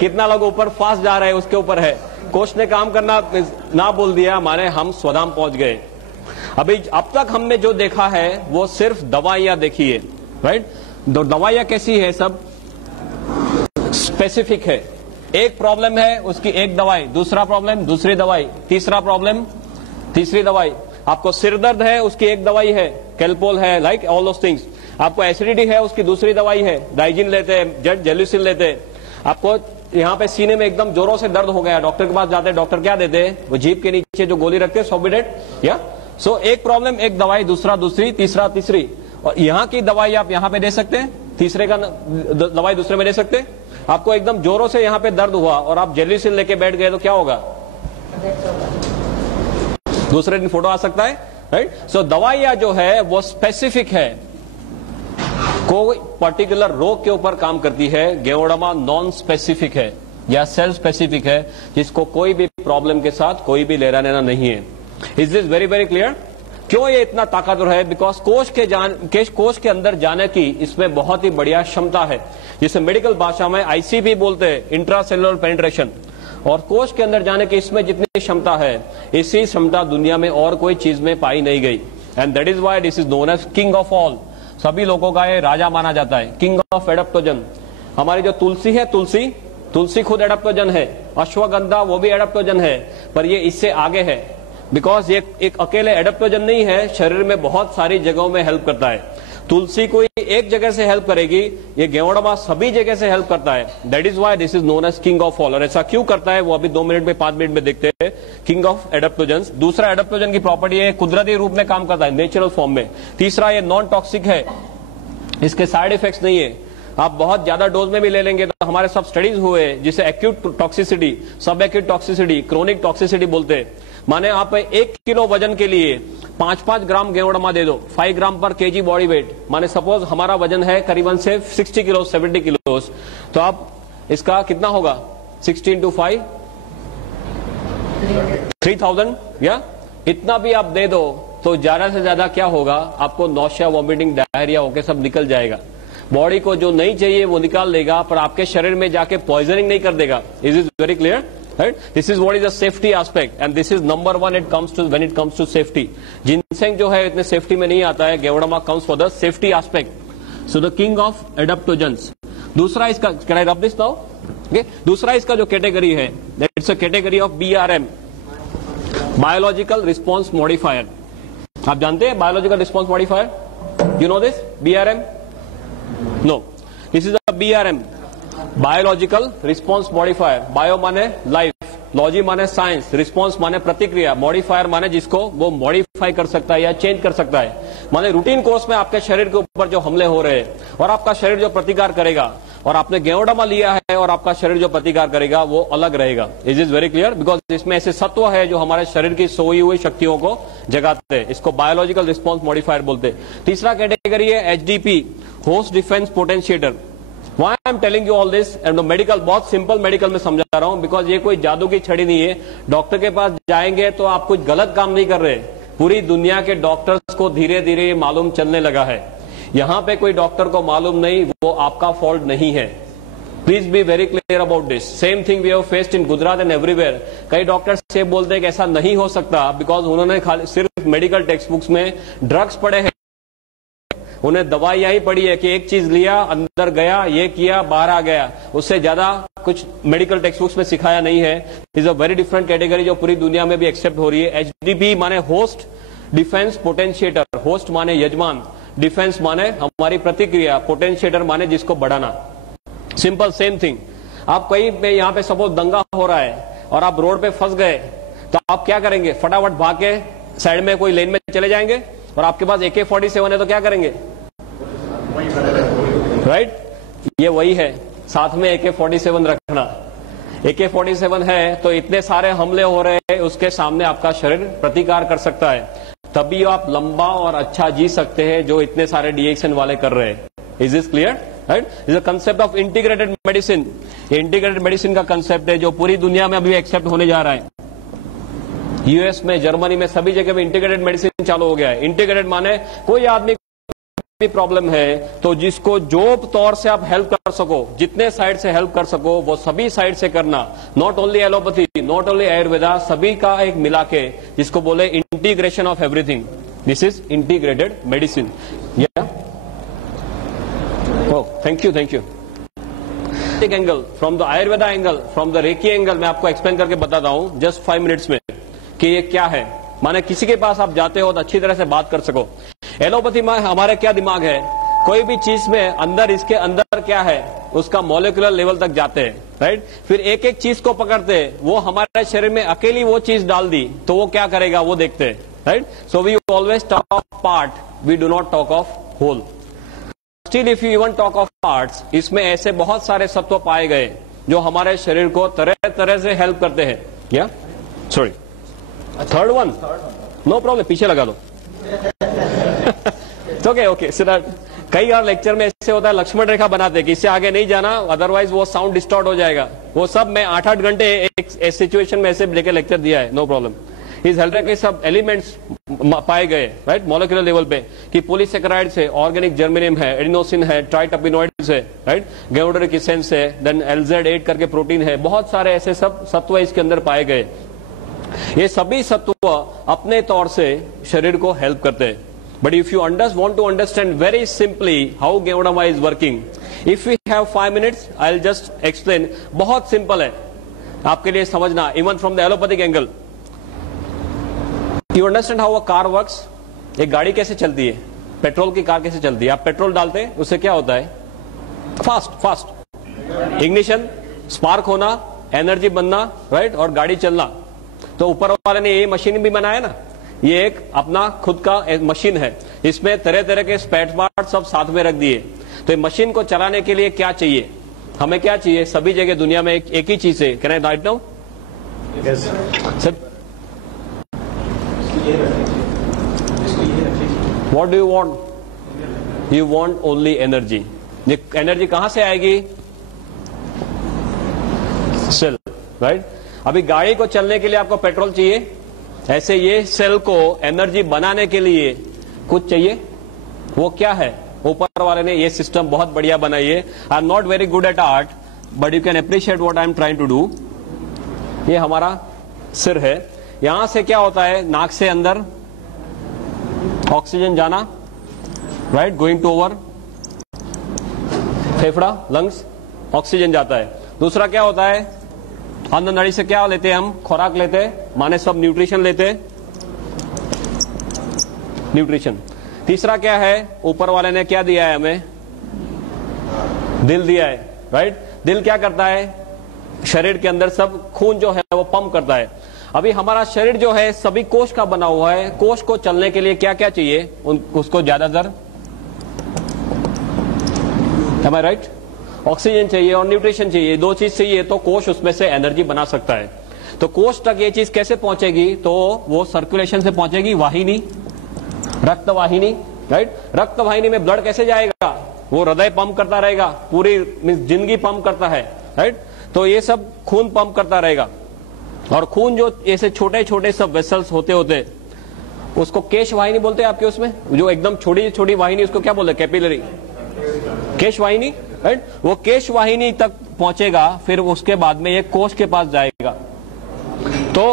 कितना लोग ऊपर फास्ट जा रहे हैं, उसके ऊपर है। कोच ने काम करना ना बोल दिया, माने हम स्वधाम पहुंच गए। अभी अब तक हमने जो देखा है वो सिर्फ दवाइयां देखी है, राइट? दवाइयां कैसी है? सब स्पेसिफिक है। एक प्रॉब्लम है, उसकी एक दवाई, दूसरा प्रॉब्लम दूसरी दवाई, तीसरा प्रॉब्लम तीसरी दवाई। आपको सिर दर्द है, उसकी एक दवाई है, कैल्पोल है, लाइक ऑल दोस थिंग्स। आपको एसिडिटी है, उसकी दूसरी दवाई है, डाइजिन लेते हैं, जेलुसिन लेते हैं। आपको यहाँ पे सीने में एकदम जोरों से दर्द हो गया, डॉक्टर के पास जाते हैं, डॉक्टर क्या देते हैं? वो जीभ के नीचे जो गोली रखते हैं, सॉबिडेट, या सो एक प्रॉब्लम एक दवाई, दूसरा दूसरी, तीसरा तीसरी। और यहाँ की दवाई आप यहाँ पे दे सकते हैं, तीसरे का दवाई दूसरे में दे सकते हैं। आपको एकदम जोरों से यहाँ पे दर्द हुआ और आप जेलुसिन लेके बैठ गए तो क्या होगा? दूसरे दिन फोटो आ सकता है, राइट? सो दवाइयां जो है वो स्पेसिफिक है, कोई पर्टिकुलर रोग के ऊपर काम करती है। गेवोडामा नॉन स्पेसिफिक है या सेल्फ स्पेसिफिक है, जिसको कोई भी प्रॉब्लम के साथ कोई भी लेना देना नहीं है। Is this very very clear? क्यों ये इतना ताकतवर है? बिकॉज कोष के अंदर जाने की इसमें बहुत ही बढ़िया क्षमता है, जिसे मेडिकल भाषा में आईसीपी बोलते हैं, इंट्रासेलुलर पेनिट्रेशन। और कोष के अंदर जाने की इसमें जितनी क्षमता है, इसी क्षमता दुनिया में और कोई चीज में पाई नहीं गई। And that is why this is known as king of all. सभी लोगों का ये राजा माना जाता है, किंग ऑफ एडाप्टोजन। हमारी जो तुलसी है, तुलसी खुद एडाप्टोजन है। अश्वगंधा वो भी एडाप्टोजन है, पर ये इससे आगे है। बिकॉज ये एक अकेले एडाप्टोजन नहीं है, शरीर में बहुत सारी जगहों में हेल्प करता है। तुलसी कोई एक जगह से हेल्प करेगी, ये गेवोडामा सभी जगह से हेल्प करता है। That is why this is known as king of all. और ऐसा क्यों करता है वो अभी 2 मिनट में 5 मिनट में देखते हैं। King of adaptogen. दूसरा, एडाप्टोजन की प्रॉपर्टी है कुदरती रूप में काम करता है, नेचुरल फॉर्म में। तीसरा, ये नॉन टॉक्सिक है, इसके साइड इफेक्ट्स नहीं है। आप बहुत ज्यादा डोज में भी ले लेंगे तो हमारे सब स्टडीज हुए, जिसे एक्यूट टॉक्सिसिटी, सब एक्यूट टॉक्सिसिटी, क्रोनिक टॉक्सिसिटी बोलते हैं। माने आप 1 किलो वजन के लिए 5-5 ग्राम गेवोडामा दे दो, 5 ग्राम पर केजी बॉडी वेट। माने सपोज हमारा वजन है करीबन से 60 किलो, 70 किलो, तो आप इसका कितना होगा? 60 into 5 3000, या इतना भी आप दे दो तो ज्यादा से ज्यादा क्या होगा? आपको नौशिया, वॉमिटिंग, डायरिया होके सब निकल जाएगा। बॉडी को जो नहीं चाहिए वो निकाल देगा, पर आपके शरीर में जाके पॉइजनिंग नहीं कर देगा। Is is very clear? Right? This is what is the safety aspect, and this is number 1 when it comes to safety. Ginseng जो है इतने सेफ्टी में नहीं आता है, गेवोडामा comes for the safety aspect. So the king of adaptogens. दूसरा इसका, can I rub this now? Okay? दूसरा इसका जो कैटेगरी है, it's a category of BRM, biological response modifier. आप जानते हैं biological response modifier? You know this? BRM? No. This is a BRM. Biological response modifier. Bio माने life, logy माने science, response माने प्रतिक्रिया, मॉडिफायर माने जिसको वो मॉडिफाई कर सकता है या चेंज कर सकता है। माने रूटीन कोर्स में आपके शरीर के ऊपर जो हमले हो रहे हैं और आपका शरीर जो प्रतिकार करेगा, और आपने गेवोडामा लिया है और आपका शरीर जो प्रतिकार करेगा वो अलग रहेगा। Is is very clear? Because इसमें ऐसे सत्व है जो हमारे शरीर की सोई हुई शक्तियों को जगाते हैं। इसको बायोलॉजिकल रिस्पॉन्स मॉडिफायर बोलते हैं। तीसरा कैटेगरी है HDP, host defence potentiator. Why I am telling you all this? and medical, बहुत सिंपल मेडिकल में समझा रहा हूं, बिकॉज ये कोई जादू की छड़ी नहीं है। डॉक्टर के पास जाएंगे तो आप कुछ गलत काम नहीं कर रहे। पूरी दुनिया के डॉक्टर्स को धीरे धीरे ये मालूम चलने लगा है। यहां पे कोई डॉक्टर को मालूम नहीं, वो आपका फॉल्ट नहीं है। Please be very clear about this. Same thing we have faced in Gujarat and everywhere. कई डॉक्टर्स से बोलते हैं कि ऐसा नहीं हो सकता, बिकॉज उन्होंने खाली सिर्फ मेडिकल टेक्स्ट बुक्स में ड्रग्स पढ़े हैं, उन्हें दवाइयां ही पड़ी है कि एक चीज लिया, अंदर गया, ये किया, बाहर आ गया। उससे ज्यादा कुछ मेडिकल टेक्स्ट बुक्स में सिखाया नहीं है। Is a very different category जो पूरी दुनिया में भी एक्सेप्ट हो रही है। HDP माने होस्ट डिफेंस पोटेंशिएटर। होस्ट माने यजमान, डिफेंस माने हमारी प्रतिक्रिया, पोटेंशिएटर माने जिसको बढ़ाना। Simple same thing. आप कहीं पे यहाँ पे सपोज दंगा हो रहा है और आप रोड पे फंस गए, तो आप क्या करेंगे? फटाफट भाग के साइड में कोई लेन में चले जाएंगे, और आपके पास AK-47 है तो क्या करेंगे? राइट? ये वही है, साथ में AK-47 रखना। AK-47 है तो इतने सारे हमले हो रहे हैं, उसके सामने आपका शरीर प्रतिकार कर सकता है, तभी आप लंबा और अच्छा जी सकते हैं जो इतने सारे डिएक्शन वाले कर रहे हैं। Is this clear? Right, is the concept of integrated medicine. ये इंटीग्रेटेड मेडिसिन का कंसेप्ट है जो पूरी दुनिया में अभी एक्सेप्ट होने जा रहा है। यूएस में, जर्मनी में, सभी जगह में इंटीग्रेटेड मेडिसिन चालू हो गया है। इंटीग्रेटेड माने कोई आदमी प्रॉब्लम है तो जिसको जो तौर से आप हेल्प कर सको, जितने साइड से हेल्प कर सको वो सभी साइड से करना। Not only allopathy, not only Ayurveda, सभी का एक मिला के, जिसको बोले integration of everything. This is integrated medicine. Yeah oh, thank you, thank you. एक angle, from the Ayurveda angle, from the reiki angle, मैं आपको एक्सप्लेन करके बताता हूं जस्ट 5 मिनट्स में कि ये क्या है। माने किसी के पास आप जाते हो तो अच्छी तरह से बात कर सको। एलोपैथी में हमारे क्या दिमाग है, कोई भी चीज में अंदर, इसके अंदर क्या है उसका मॉलिक्यूलर लेवल तक जाते हैं, राइट। फिर एक एक चीज को पकड़ते, वो हमारे शरीर में अकेली वो चीज डाल दी तो वो क्या करेगा वो देखते हैं, right. So we always talk of part, we do not talk of whole. Still if you even talk of parts, इसमें ऐसे बहुत सारे सत्व पाए गए जो हमारे शरीर को तरह तरह से हेल्प करते हैं। Yeah sorry, third one, no problem, पीछे लगा लो। ओके ओके, कई बार लेक्चर में ऐसे होता है लक्ष्मण रेखा बनाते कि इससे आगे नहीं जाना, अदरवाइज वो साउंड डिस्टॉर्ट हो जाएगा। वो सब मैं 8-8 घंटे एक सिचुएशन में ऐसे लेकर लेक्चर दिया है, नो प्रॉब्लम। इस हेल्थ के सब एलिमेंट्स पाए गए, राइट, मॉलिक्यूलर लेवल पे कि पॉलीसेकेराइड्स है, ऑर्गेनिक जर्मेनियम है, एडिनोसिन है, ट्राइटर्पिनोइड्स है, राइट, गाइडोरिक एसेंस है, देन LZ8 करके प्रोटीन है, बहुत सारे ऐसे सब सत्व इसके अंदर पाए गए। ये सभी सत्व अपने तौर से शरीर को हेल्प करते हैं। But if you want to understand very simply how Gevdama is working, if we have 5 minutes, I'll just explain. बहुत सिंपल है आपके लिए समझना, even from the allopathic angle. You understand how a car works? एक गाड़ी कैसे चलती है, पेट्रोल की कार कैसे चलती है। आप पेट्रोल डालते हैं, उससे क्या होता है, फास्ट इग्निशन, स्पार्क होना, एनर्जी बनना, राइट, और गाड़ी चलना। तो ऊपर वाले ने ये मशीन भी बनाया ना, ये एक अपना खुद का एक मशीन है, इसमें तरह तरह के स्पेयर पार्ट सब साथ में रख दिए। तो ये मशीन को चलाने के लिए क्या चाहिए, हमें क्या चाहिए, सभी जगह दुनिया में एक ही चीज है। Can I right now? What do you want? You want only energy. ये एनर्जी कहां से आएगी? Cell, right. अभी गाड़ी को चलने के लिए आपको पेट्रोल चाहिए, ऐसे ये सेल को एनर्जी बनाने के लिए कुछ चाहिए। वो क्या है? ऊपर वाले ने ये सिस्टम बहुत बढ़िया बनाई है। I am not very good at art but you can appreciate what I am trying to do. ये हमारा सिर है, यहां से क्या होता है, नाक से अंदर ऑक्सीजन जाना, राइट, गोइंग टू ओवर फेफड़ा, लंग्स, ऑक्सीजन जाता है। दूसरा क्या होता है, अंदर नली से क्या लेते हैं हम, खुराक लेते हैं, माने सब न्यूट्रिशन लेते हैं, न्यूट्रिशन। तीसरा क्या है, ऊपर वाले ने क्या दिया है हमें, दिल दिया है, राइट। दिल क्या करता है, शरीर के अंदर सब खून जो है वो पंप करता है। अभी हमारा शरीर जो है सभी कोष का बना हुआ है, कोष को चलने के लिए क्या क्या चाहिए, उसको ज्यादातर, am I right? ऑक्सीजन चाहिए और न्यूट्रिशन चाहिए, दो चीज चाहिए तो कोष उसमें से एनर्जी बना सकता है। तो कोष तक ये चीज कैसे पहुंचेगी, तो वो सर्कुलेशन से पहुंचेगी, वाहिनी, रक्त वाहिनी, राइट। रक्त वाहिनी में ब्लड कैसे जाएगा, वो हृदय पंप करता रहेगा, पूरी जिंदगी पंप करता है, राइट। तो ये सब खून पंप करता रहेगा, और खून जो ऐसे छोटे छोटे सब वेसल्स होते होते उसको केश वाहिनी बोलते हैं आपके उसमें, जो एकदम छोटी छोटी वाहिनी, उसको क्या बोलते हैं, कैपिलरी, केश वाहिनी, राइट। वो केश वाहिनी तक पहुंचेगा, फिर उसके बाद में ये कोष के पास जाएगा। तो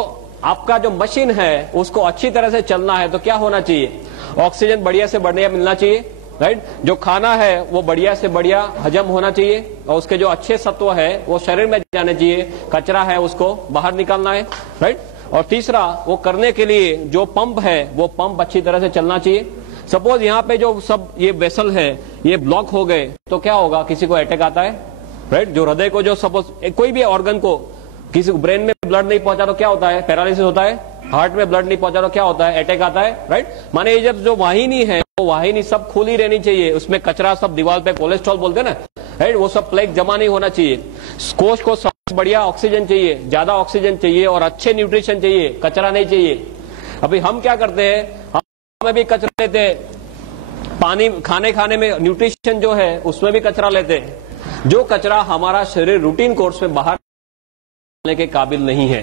आपका जो मशीन है उसको अच्छी तरह से चलना है तो क्या होना चाहिए, ऑक्सीजन बढ़िया से बढ़िया मिलना चाहिए, राइट। जो खाना है वो बढ़िया से बढ़िया हजम होना चाहिए, और उसके जो अच्छे सत्व है वो शरीर में जाने चाहिए, कचरा है उसको बाहर निकालना है, राइट। और तीसरा, वो करने के लिए जो पंप है वो पंप अच्छी तरह से चलना चाहिए। सपोज यहाँ पे जो सब ये वेसल है ये ब्लॉक हो गए तो क्या होगा, किसी को अटैक आता है, राइट। जो हृदय को, जो सपोज कोई भी ऑर्गन को, किसी को ब्रेन में ब्लड नहीं पहुंचा तो क्या होता है, पैरालिसिस होता है। हार्ट में ब्लड नहीं पहुंचा तो क्या होता है, अटैक आता है, राइट। माने ये जब जो वाहिनी है वो वाहिनी सब खुली रहनी चाहिए, उसमें कचरा सब दीवार पे, कोलेस्ट्रॉल बोलते हैं ना, राइट, वो सब प्लेग जमा नहीं होना चाहिए। कोष को बढ़िया ऑक्सीजन चाहिए, ज्यादा ऑक्सीजन चाहिए और अच्छे न्यूट्रिशन चाहिए, कचरा नहीं चाहिए। अभी हम क्या करते हैं, हमें भी कचरा लेते हैं, पानी खाने में न्यूट्रिशन जो है उसमें भी कचरा लेते हैं। जो कचरा हमारा शरीर रूटीन कोर्स में बाहर निकालने के काबिल नहीं है।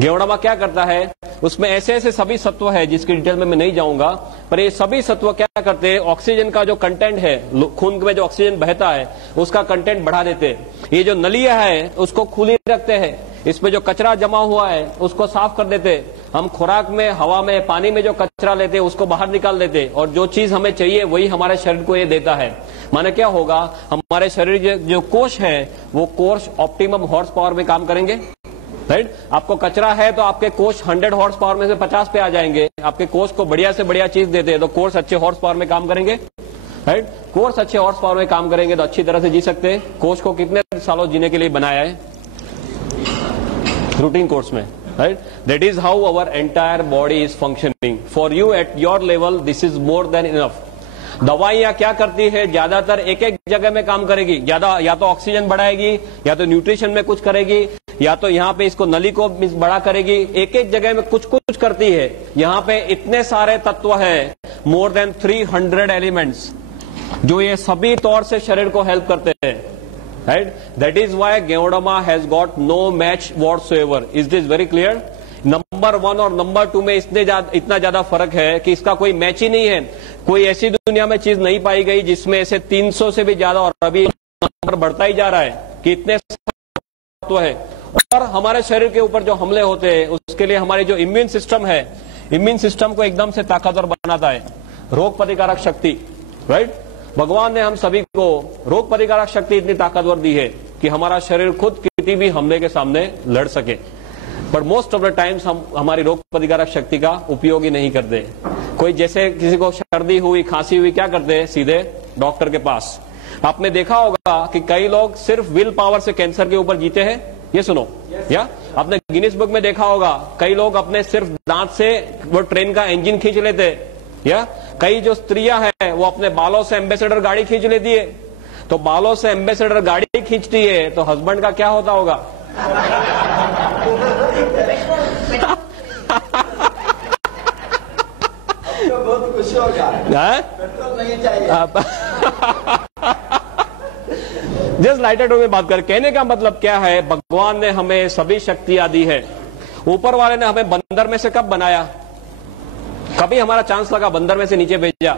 गेवड़ामा क्या करता है, उसमें ऐसे ऐसे सभी सत्व है जिसकी डिटेल में मैं नहीं जाऊंगा, पर ये सभी सत्व क्या करते हैं, ऑक्सीजन का जो कंटेंट है, खून में जो ऑक्सीजन बहता है उसका कंटेंट बढ़ा देते हैं। ये जो नलियां है उसको खुली रखते हैं, इसमें जो कचरा जमा हुआ है उसको साफ कर देते हैं। हम खुराक में, हवा में, पानी में जो कचरा लेते हैं उसको बाहर निकाल देते हैं, और जो चीज हमें चाहिए वही हमारे शरीर को ये देता है। माने क्या होगा, हमारे शरीर जो कोष है वो कोष ऑप्टिमम हॉर्स पावर में काम करेंगे, राइट। आपको कचरा है तो आपके कोष 100 हॉर्स पावर में से 50 पे आ जाएंगे। आपके कोष को बढ़िया से बढ़िया चीज देते हैं तो कोष अच्छे हॉर्स पावर में काम करेंगे, राइट। कोष अच्छे हॉर्स पावर में काम करेंगे तो अच्छी तरह से जी सकते हैं। कोष को कितने सालों जीने के लिए बनाया है, रूटीन कोर्स में, right. That is how our entire body is functioning. For you at your level this is more than enough. दवाइयां क्या करती है, ज्यादातर एक एक जगह में काम करेगी, ज्यादा या तो ऑक्सीजन बढ़ाएगी, या तो न्यूट्रिशन में कुछ करेगी, या तो यहाँ पे इसको नली को बड़ा करेगी। एक एक जगह में कुछ कुछ करती है। यहाँ पे इतने सारे तत्व है, मोर देन 300 एलिमेंट्स, जो ये सभी तौर से शरीर को हेल्प करते हैं, right. That is why ganoderma has got no match whatsoever. Is this very clear? Number 1 और नंबर 2 में इतना ज्यादा फर्क है कि इसका कोई मैच ही नहीं है। कोई ऐसी दुनिया में चीज नहीं पाई गई जिसमें ऐसे 300 से भी ज्यादा, और अभी नंबर बढ़ता ही जा रहा है कि इतने तत्व है। और हमारे शरीर के ऊपर जो हमले होते हैं उसके लिए हमारी जो इम्यून सिस्टम है, इम्यून सिस्टम को एकदम से ताकतवर बनाता है। रोग प्रतिकारक शक्ति, राइट। भगवान ने हम सभी को रोग प्रतिकारक शक्ति इतनी ताकतवर दी है कि हमारा शरीर खुद किसी भी हमले के सामने लड़ सके। But most of the times हम हमारी रोग प्रतिकारक शक्ति का उपयोग ही नहीं करते। कोई जैसे किसी को सर्दी हुई, खांसी हुई, क्या करते हैं, सीधे डॉक्टर के पास। आपने देखा होगा कि कई लोग सिर्फ विल पावर से कैंसर के ऊपर जीते हैं, ये सुनो, या आपने गिनीज बुक में देखा होगा कई लोग अपने सिर्फ दांत से वो ट्रेन का इंजन खींच लेते, या कई जो स्त्रियां हैं वो अपने बालों से एम्बेसडर गाड़ी खींच लेती है। तो बालों से एम्बेसडर गाड़ी खींचती है तो हस्बैंड का क्या होता होगा? बहुत खुशी होगा, पेट्रोल नहीं चाहिए। जस्ट लाइटर टू में बात कर, कहने का मतलब क्या है, भगवान ने हमें सभी शक्तियां दी है। ऊपर वाले ने हमें बंदर में से कब बनाया? कभी हमारा चांस लगा बंदर में से नीचे भेजा?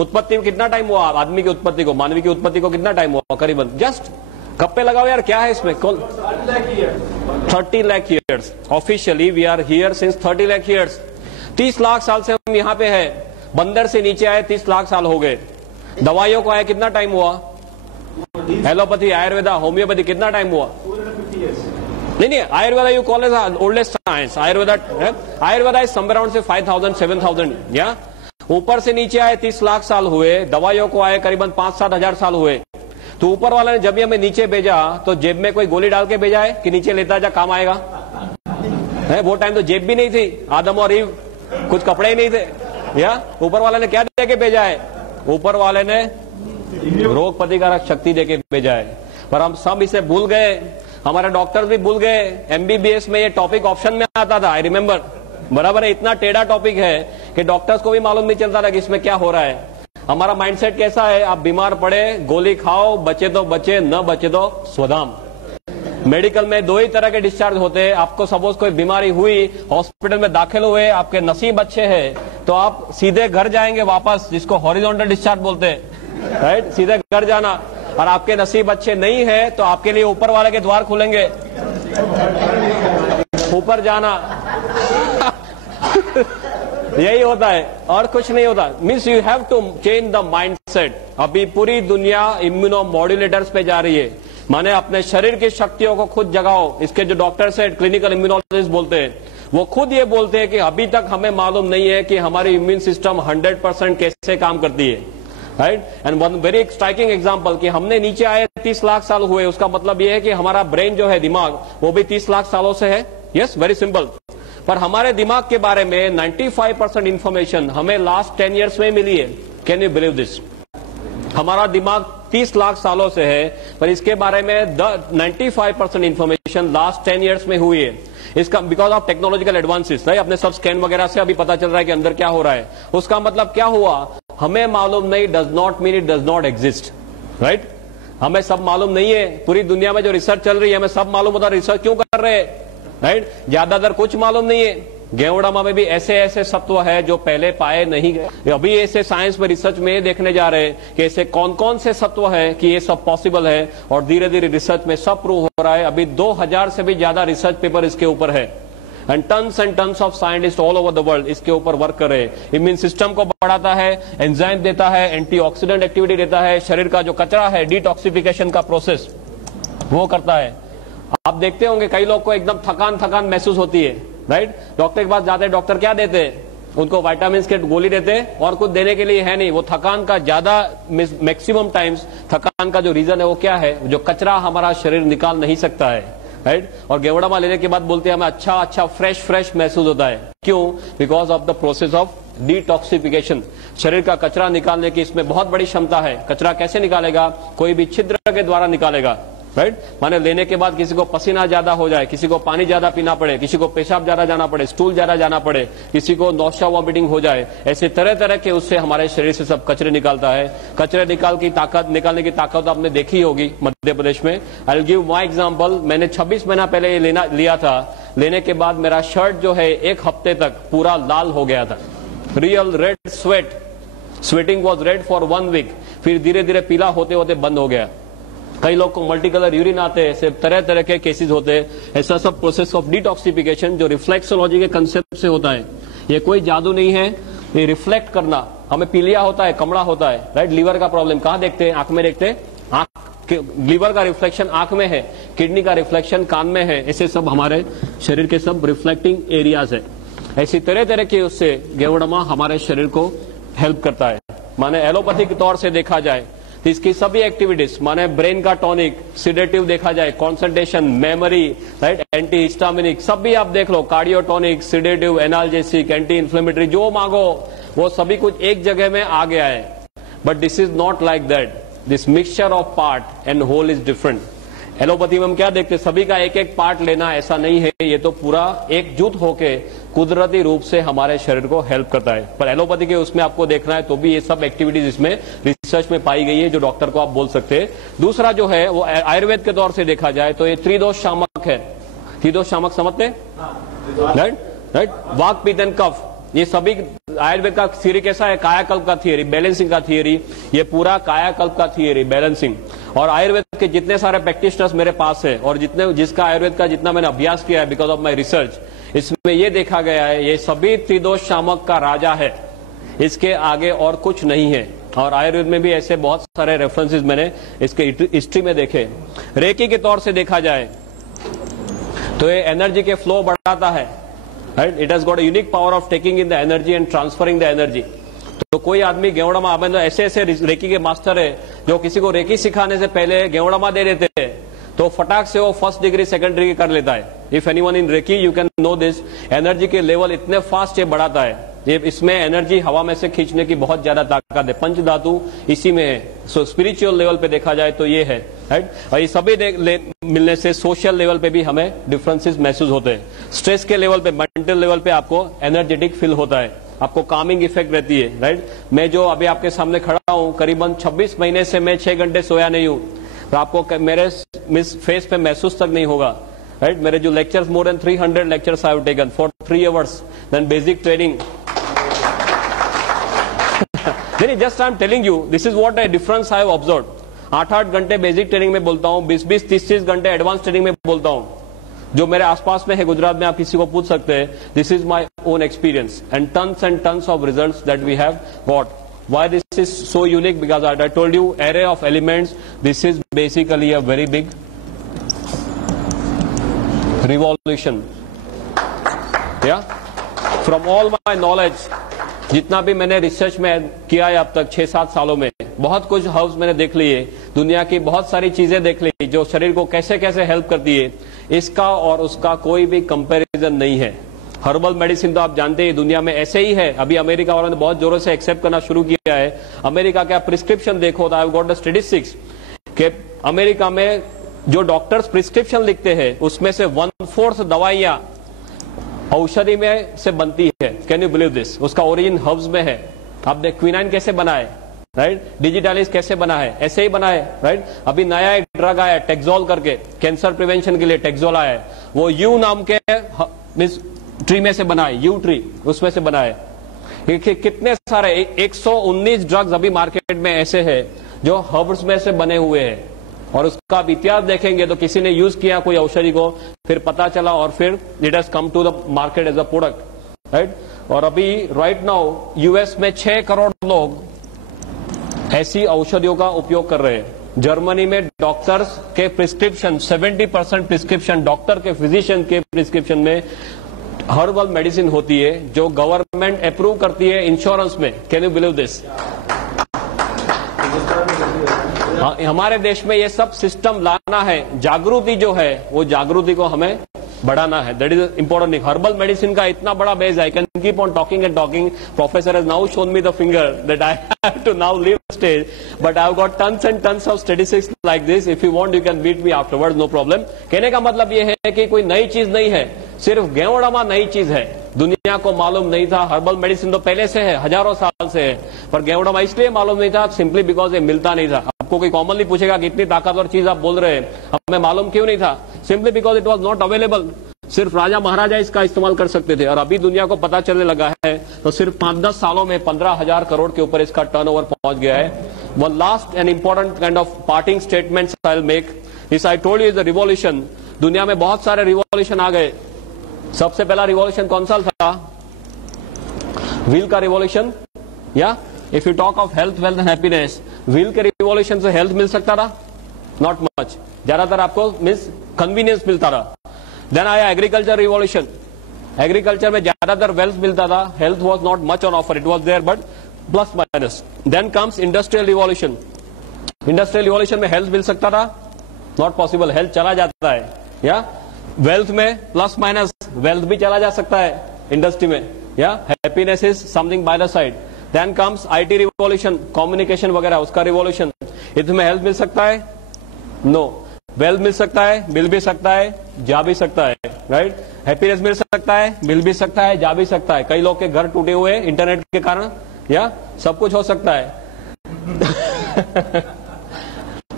उत्पत्ति में कितना टाइम हुआ? आदमी की उत्पत्ति को, मानवी की उत्पत्ति को कितना टाइम हुआ? करीबन जस्ट गप्पे लगाओ यार, क्या है इसमें? 30 lakh years. Officially we are here since 30 lakh years. 30 lakh साल से हम यहाँ पे है। बंदर से नीचे आए 30 लाख साल हो गए। दवाइयों को आए कितना टाइम हुआ? एलोपैथी, आयुर्वेदा, होम्योपैथी कितना टाइम हुआ? नहीं, Ayurveda you call as oldest science. Ayurveda is somewhere around से 5000 7000, या ऊपर से नीचे आए 30 लाख साल हुए। दवाइयों को आए करीबन 5-7 हजार साल हुए। तो ऊपर वाला ने जब भी हमें नीचे भेजा तो जेब में कोई गोली डाल के भेजा है कि नीचे लेता जा, काम आएगा? वो टाइम तो जेब भी नहीं थी, आदम और ईव कुछ कपड़े ही नहीं थे, या ऊपर वाले ने क्या दे के भेजा है? ऊपर वाले ने रोग प्रतिकारक शक्ति देके भेजा है। पर हम सब इसे भूल गए, हमारे डॉक्टर्स भी भूल गए। एमबीबीएस में ये टॉपिक ऑप्शन में आता था, आई रिमेम्बर, बराबर है। इतना टेढ़ा टॉपिक है कि डॉक्टर्स को भी मालूम नहीं चलता था कि इसमें क्या हो रहा है। हमारा माइंडसेट कैसा है, आप बीमार पड़े गोली खाओ, बचे तो बचे, न बचे तो स्वधाम। मेडिकल में 2 ही तरह के डिस्चार्ज होते हैं। आपको सपोज कोई बीमारी हुई, हॉस्पिटल में दाखिल हुए, आपके नसीब अच्छे हैं तो आप सीधे घर जाएंगे वापस, जिसको हॉरिजॉन्टल डिस्चार्ज बोलते हैं, राइट, सीधे घर जाना। और आपके नसीब अच्छे नहीं है तो आपके लिए ऊपर वाले के द्वार खुलेंगे, ऊपर जाना। यही होता है और कुछ नहीं होता। Means you have to change the mindset. अभी पूरी दुनिया इम्यूनो मॉड्यूलेटर्स पे जा रही है, माने अपने शरीर की शक्तियों को खुद जगाओ। इसके जो डॉक्टर्स है, क्लिनिकल इम्यूनोलॉजिस्ट बोलते हैं, वो खुद ये बोलते हैं कि अभी तक हमें मालूम नहीं है कि हमारी इम्यून सिस्टम 100% कैसे काम करती है, right. And one very striking example कि हमने नीचे आए 30 लाख साल हुए, उसका मतलब ये है कि हमारा ब्रेन जो है, दिमाग, वो भी 30 लाख सालों से है। Yes, very simple. पर हमारे दिमाग के बारे में 95% इंफॉर्मेशन हमें लास्ट 10 ईयर्स में मिली है। Can you believe this? हमारा दिमाग 30 लाख सालों से है, पर इसके बारे में 95% इंफॉर्मेशन लास्ट 10 ईयर्स में हुई है। इसका because of technological advances, right, अपने सब स्कैन वगैरह से अभी पता चल रहा है कि अंदर क्या हो रहा है। उसका मतलब क्या हुआ, हमें मालूम नहीं does not mean it does not exist, right. हमें सब मालूम नहीं है, पूरी दुनिया में जो रिसर्च चल रही है हमें सब मालूम होता है, रिसर्च क्यों कर रहे हैं, राइट। ज्यादातर कुछ मालूम नहीं है। गेवड़ामा में भी ऐसे ऐसे सत्व है जो पहले पाए नहीं गए। अभी ऐसे साइंस में रिसर्च में देखने जा रहे हैं कि ऐसे कौन कौन से सत्व है कि ये सब पॉसिबल है, और धीरे धीरे रिसर्च में सब प्रूव हो रहा है। अभी 2000 से भी ज्यादा रिसर्च पेपर इसके ऊपर है, and tons of scientist all over the world इसके ऊपर वर्क कर रहे हैं। इम्यून सिस्टम को बढ़ाता है, एंजाइम देता है, एंटीऑक्सीडेंट एक्टिविटी देता है, शरीर का जो कचरा है डिटॉक्सिफिकेशन का प्रोसेस वो करता है। आप देखते होंगे कई लोग को एकदम थकान थकान महसूस होती है, राइट। डॉक्टर के पास जाते हैं, डॉक्टर क्या देते हैं, उनको विटामिन के गोली देते हैं और कुछ देने के लिए है नहीं। वो थकान का ज्यादा मैक्सिमम टाइम्स थकान का जो रीजन है वो क्या है, जो कचरा हमारा शरीर निकाल नहीं सकता है, राइट। और गेवड़ामा लेने के बाद बोलते हैं हमें अच्छा फ्रेश महसूस होता है। क्यों? Because of the process of detoxification. शरीर का कचरा निकालने की इसमें बहुत बड़ी क्षमता है। कचरा कैसे निकालेगा, कोई भी छिद्र के द्वारा निकालेगा, राइट। माने लेने के बाद किसी को पसीना ज्यादा हो जाए, किसी को पानी ज्यादा पीना पड़े, किसी को पेशाब ज्यादा जाना पड़े, स्टूल ज्यादा जाना पड़े, किसी को नौशा वॉमिटिंग हो जाए, ऐसे तरह तरह के उससे हमारे शरीर से सब कचरे निकालता है। कचरे निकालने की ताकत आपने देखी होगी मध्य प्रदेश में। I will give my example. मैंने 26 महीना पहले ये लिया था। लेने के बाद मेरा शर्ट जो है 1 हफ्ते तक पूरा लाल हो गया था, real red sweating was red for 1 week. फिर धीरे धीरे पीला होते होते बंद हो गया। कई लोग को मल्टी कलर यूरिन आते हैं, ऐसे तरह तरह के केसेस होते हैं। ऐसा सब प्रोसेस ऑफ डिटॉक्सिफिकेशन जो रिफ्लेक्सोलॉजी के कंसेप्ट से होता है। ये कोई जादू नहीं है, ये रिफ्लेक्ट करना। हमें पीलिया होता है, कमड़ा होता है, राइट। लीवर का प्रॉब्लम कहाँ देखते हैं, आंख में देखते हैं। आंख, लीवर का रिफ्लेक्शन आंख में है, किडनी का रिफ्लेक्शन कान में है। ऐसे सब हमारे शरीर के सब रिफ्लेक्टिंग एरियाज है। ऐसी तरह तरह के उससे गेवड़ामा हमारे शरीर को हेल्प करता है। माने एलोपैथी के तौर से देखा जाए तो इसकी सभी एक्टिविटीज, माने ब्रेन का टॉनिक, सिडेटिव देखा जाए, concentration, memory, right, anti histaminic, सब भी आप देख लो, cardiotonic, sedative, analgesic, anti inflammatory, जो मांगो वो सभी कुछ एक जगह में आ गया है। But this is not like that. This mixture of part and whole is different. Allopathy में हम क्या देखते हैं, सभी का एक एक पार्ट लेना, ऐसा नहीं है। ये तो पूरा एकजुट होके कुदरती रूप से हमारे शरीर को हेल्प करता है। पर एलोपैथी के उसमें आपको देखना है तो भी ये सब एक्टिविटीज इसमें रिसर्च में पाई गई है, जो डॉक्टर को आप बोल सकते हैं। दूसरा जो है वो आयुर्वेद के तौर से देखा जाए तो ये त्रिदोष शामक है। त्रिदोष शामक समझते हैं, राइट। वाक, पित्त एंड कफ, ये सभी आयुर्वेद का थियरी कैसा है, कायाकल्प का थियरी, बैलेंसिंग का थियरी। ये पूरा कायाकल्प का थियरी, बैलेंसिंग। और आयुर्वेद के जितने सारे प्रैक्टिशनर्स मेरे पास है और जिसका आयुर्वेद का जितना मैंने अभ्यास किया है बिकॉज ऑफ माई रिसर्च, इसमें ये देखा गया है ये सभी त्रिदोष शामक का राजा है, इसके आगे और कुछ नहीं है। और आयुर्वेद में भी ऐसे बहुत सारे रेफरेंसेस मैंने इसके हिस्ट्री में देखे। रेकी के तौर से देखा जाए तो ये एनर्जी के फ्लो बढ़ाता है, right. It has got a unique power of taking in the energy and transferring the energy. तो कोई आदमी गेवड़ामा, ऐसे ऐसे रेकी के मास्टर है जो किसी को रेकी सिखाने से पहले गेवड़ामा दे देते हैं तो फटाक से वो 1st डिग्री 2nd डिग्री कर लेता है। If anyone in reiki you can know this. Energy के लेवल इतने फास्ट ये बढ़ाता है, ये इसमें एनर्जी हवा में से खींचने की बहुत ज्यादा ताकत है। पंच धातु इसी में है। सो स्पिरिचुअल लेवल पे देखा जाए तो ये है, राइट। और ये सभी मिलने से सोशल लेवल पे भी हमें डिफरेंसेस महसूस होते हैं। स्ट्रेस के लेवल पे, मेंटल लेवल पे आपको एनर्जेटिक फील होता है, आपको कामिंग इफेक्ट रहती है, राइट। मैं जो अभी आपके सामने खड़ा हूं, करीबन 26 महीने से मैं 6 घंटे सोया नहीं हूं, तो आपको मेरे फेस पे महसूस तक नहीं होगा, राइट। मेरे जो lectures, more than 300 lectures I have taken for 3 hours, then basic training. Just I am telling you this is what a difference I have observed. 8-8 घंटे बेसिक ट्रेनिंग में बोलता हूं, 20-20, 30-30 घंटे एडवांस ट्रेनिंग में बोलता हूं। जो मेरे आसपास में है गुजरात में, आप किसी को पूछ सकते हैं। This is my own experience and tons of results that we have got. Why this is so unique? Because I told you array of elements. This is basically a very big revolution. Yeah. From all my knowledge, जितना भी मैंने research में किया है अब तक 6-7 सालों में, बहुत कुछ हर्ब्स मैंने देख लिए, दुनिया की बहुत सारी चीजें देख ली जो शरीर को कैसे कैसे हेल्प करती है। इसका और उसका कोई भी कंपैरिजन नहीं है। हर्बल मेडिसिन तो आप जानते हैं दुनिया में ऐसे ही है। अभी अमेरिका वालों ने बहुत जोरों से एक्सेप्ट करना शुरू किया है। अमेरिका का प्रिस्क्रिप्शन देखो तो आई गॉट द स्टैटिस्टिक्स कि अमेरिका में जो डॉक्टर्स प्रिस्क्रिप्शन लिखते हैं उसमें से 1/4 दवाइयां औषधि में से बनती है। Can you believe this? उसका ओरिजिन हर्ब्स में है। आपने क्विनाइन कैसे बना है, राइट? डिजिटालिस कैसे बना है? ऐसे ही बना है, राइट? अभी नया एक ड्रग आया टेक्सोल करके, कैंसर प्रिवेंशन के लिए टेक्सोल आया है। वो यू नाम के ट्री में से बना है, यू ट्री उसमें से बना है। कितने सारे 119 ड्रग्स अभी मार्केट में ऐसे हैं जो हर्ब्स में से बने हुए हैं। और उसका आप इतिहास देखेंगे तो किसी ने यूज किया कोई औषधि को, फिर पता चला और फिर it has come to the market as a product, right? और अभी राइट नाउ यूएस में 6 करोड़ लोग ऐसी औषधियों का उपयोग कर रहे हैं। जर्मनी में डॉक्टर्स के प्रिस्क्रिप्शन 70% प्रिस्क्रिप्शन डॉक्टर के फिजिशियन के प्रिस्क्रिप्शन में हर्बल मेडिसिन होती है जो गवर्नमेंट अप्रूव करती है इंश्योरेंस में। Can you believe this? हमारे देश में ये सब सिस्टम लाना है। जागृति जो है वो जागृति को हमें बढ़ाना है। That is important thing. Herbal medicine का इतना बड़ा बेस है। I can keep on talking and talking. Professor has now shown me the finger that I have to now leave the stage, but I have got tons and tons of statistics like this. If you want you can beat me afterwards, no problem. कहने का मतलब ये है कि कोई नई चीज नहीं है, सिर्फ गेवड़ामा नई चीज है। दुनिया को मालूम नहीं था। हर्बल मेडिसिन तो पहले से है, हजारों साल से है, पर गेवड़ामा इसलिए मालूम नहीं था सिंपली बिकॉज ये मिलता नहीं था। आपको कोई कॉमनली पूछेगा कि इतनी ताकतवर चीज आप बोल रहे हैं, हमें मालूम क्यों नहीं था? Simply because it was not available. सिर्फ राजा महाराजा इसका इस्तेमाल कर सकते थे। और अभी दुनिया को पता चलने लगा है तो सिर्फ 5-10 सालों में 15,000 करोड़ के ऊपर इसका टर्नओवर पहुंच गया है। One last and important kind of parting statements I will make is. I told you is the revolution. दुनिया में बहुत सारे रिवॉल्यूशन आ गए। सबसे पहला रिवॉल्यूशन कौन सा था? व्हील का रिवॉल्यूशन। या if you talk of health, wealth and happiness, wheel के रिवॉल्यूशन से हेल्थ मिल सकता था? Not much. ज्यादातर आपको मीन्स कन्वीनियंस मिलता रहा। देन आया एग्रीकल्चर रिवॉल्यूशन। एग्रीकल्चर में ज्यादातर वेल्थ मिलता था, health was not much on offer, it was there but plus minus. Then comes industrial revolution. Industrial revolution में हेल्थ मिल सकता था? नॉट पॉसिबल, हेल्थ चला जाता है। या वेल्थ में प्लस माइनस वेल्थ भी चला जा सकता है इंडस्ट्री में। या happiness is something by the side. Then comes IT revolution, communication वगैरह उसका रिवॉल्यूशन। इसमें हेल्थ मिल सकता है? नो। वेल्थ मिल सकता है, मिल भी सकता है, जा भी सकता है, राइट? हैप्पीनेस मिल सकता है, मिल भी सकता है, जा भी सकता है। कई लोग के घर टूटे हुए इंटरनेट के कारण, या सब कुछ हो सकता है।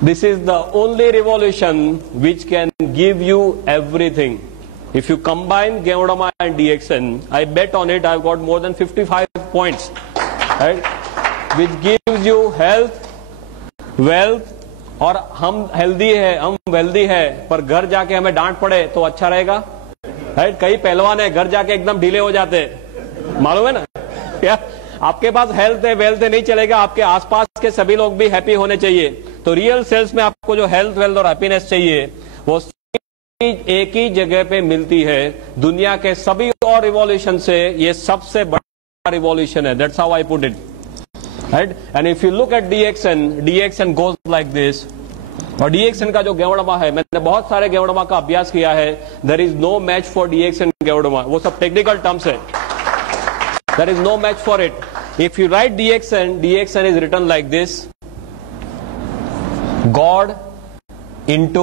This is the only revolution which can give you everything. If you combine Geodama and DXN, I bet on it, I've got more than 55 points, right? Which gives you health, wealth, और हम healthy है, हम wealthy है, पर घर जाके हमें डांट पड़े तो अच्छा रहेगा, राइट? कई पहलवान है घर जाके एकदम ढीले हो जाते, मालूम है ना? क्या आपके पास हेल्थ है, वेल्थ है, नहीं चलेगा। आपके आसपास के सभी लोग भी हैप्पी होने चाहिए। तो रियल सेल्स में आपको जो हेल्थ, वेल्थ और हैप्पीनेस चाहिए वो एक ही जगह पे मिलती है। दुनिया के सभी और रिवॉल्यूशन से ये सबसे बड़ा रिवॉल्यूशन है। That's how I put it, right? And if you look at DXN goes like this. और DXN का जो गेवड़मा है, मैंने बहुत सारे गेवड़मा का अभ्यास किया है। There is no match for DXN गेवड़मा। वो सब टेक्निकल टर्म्स है। There is no match for it. If you write DXN is written like this: God into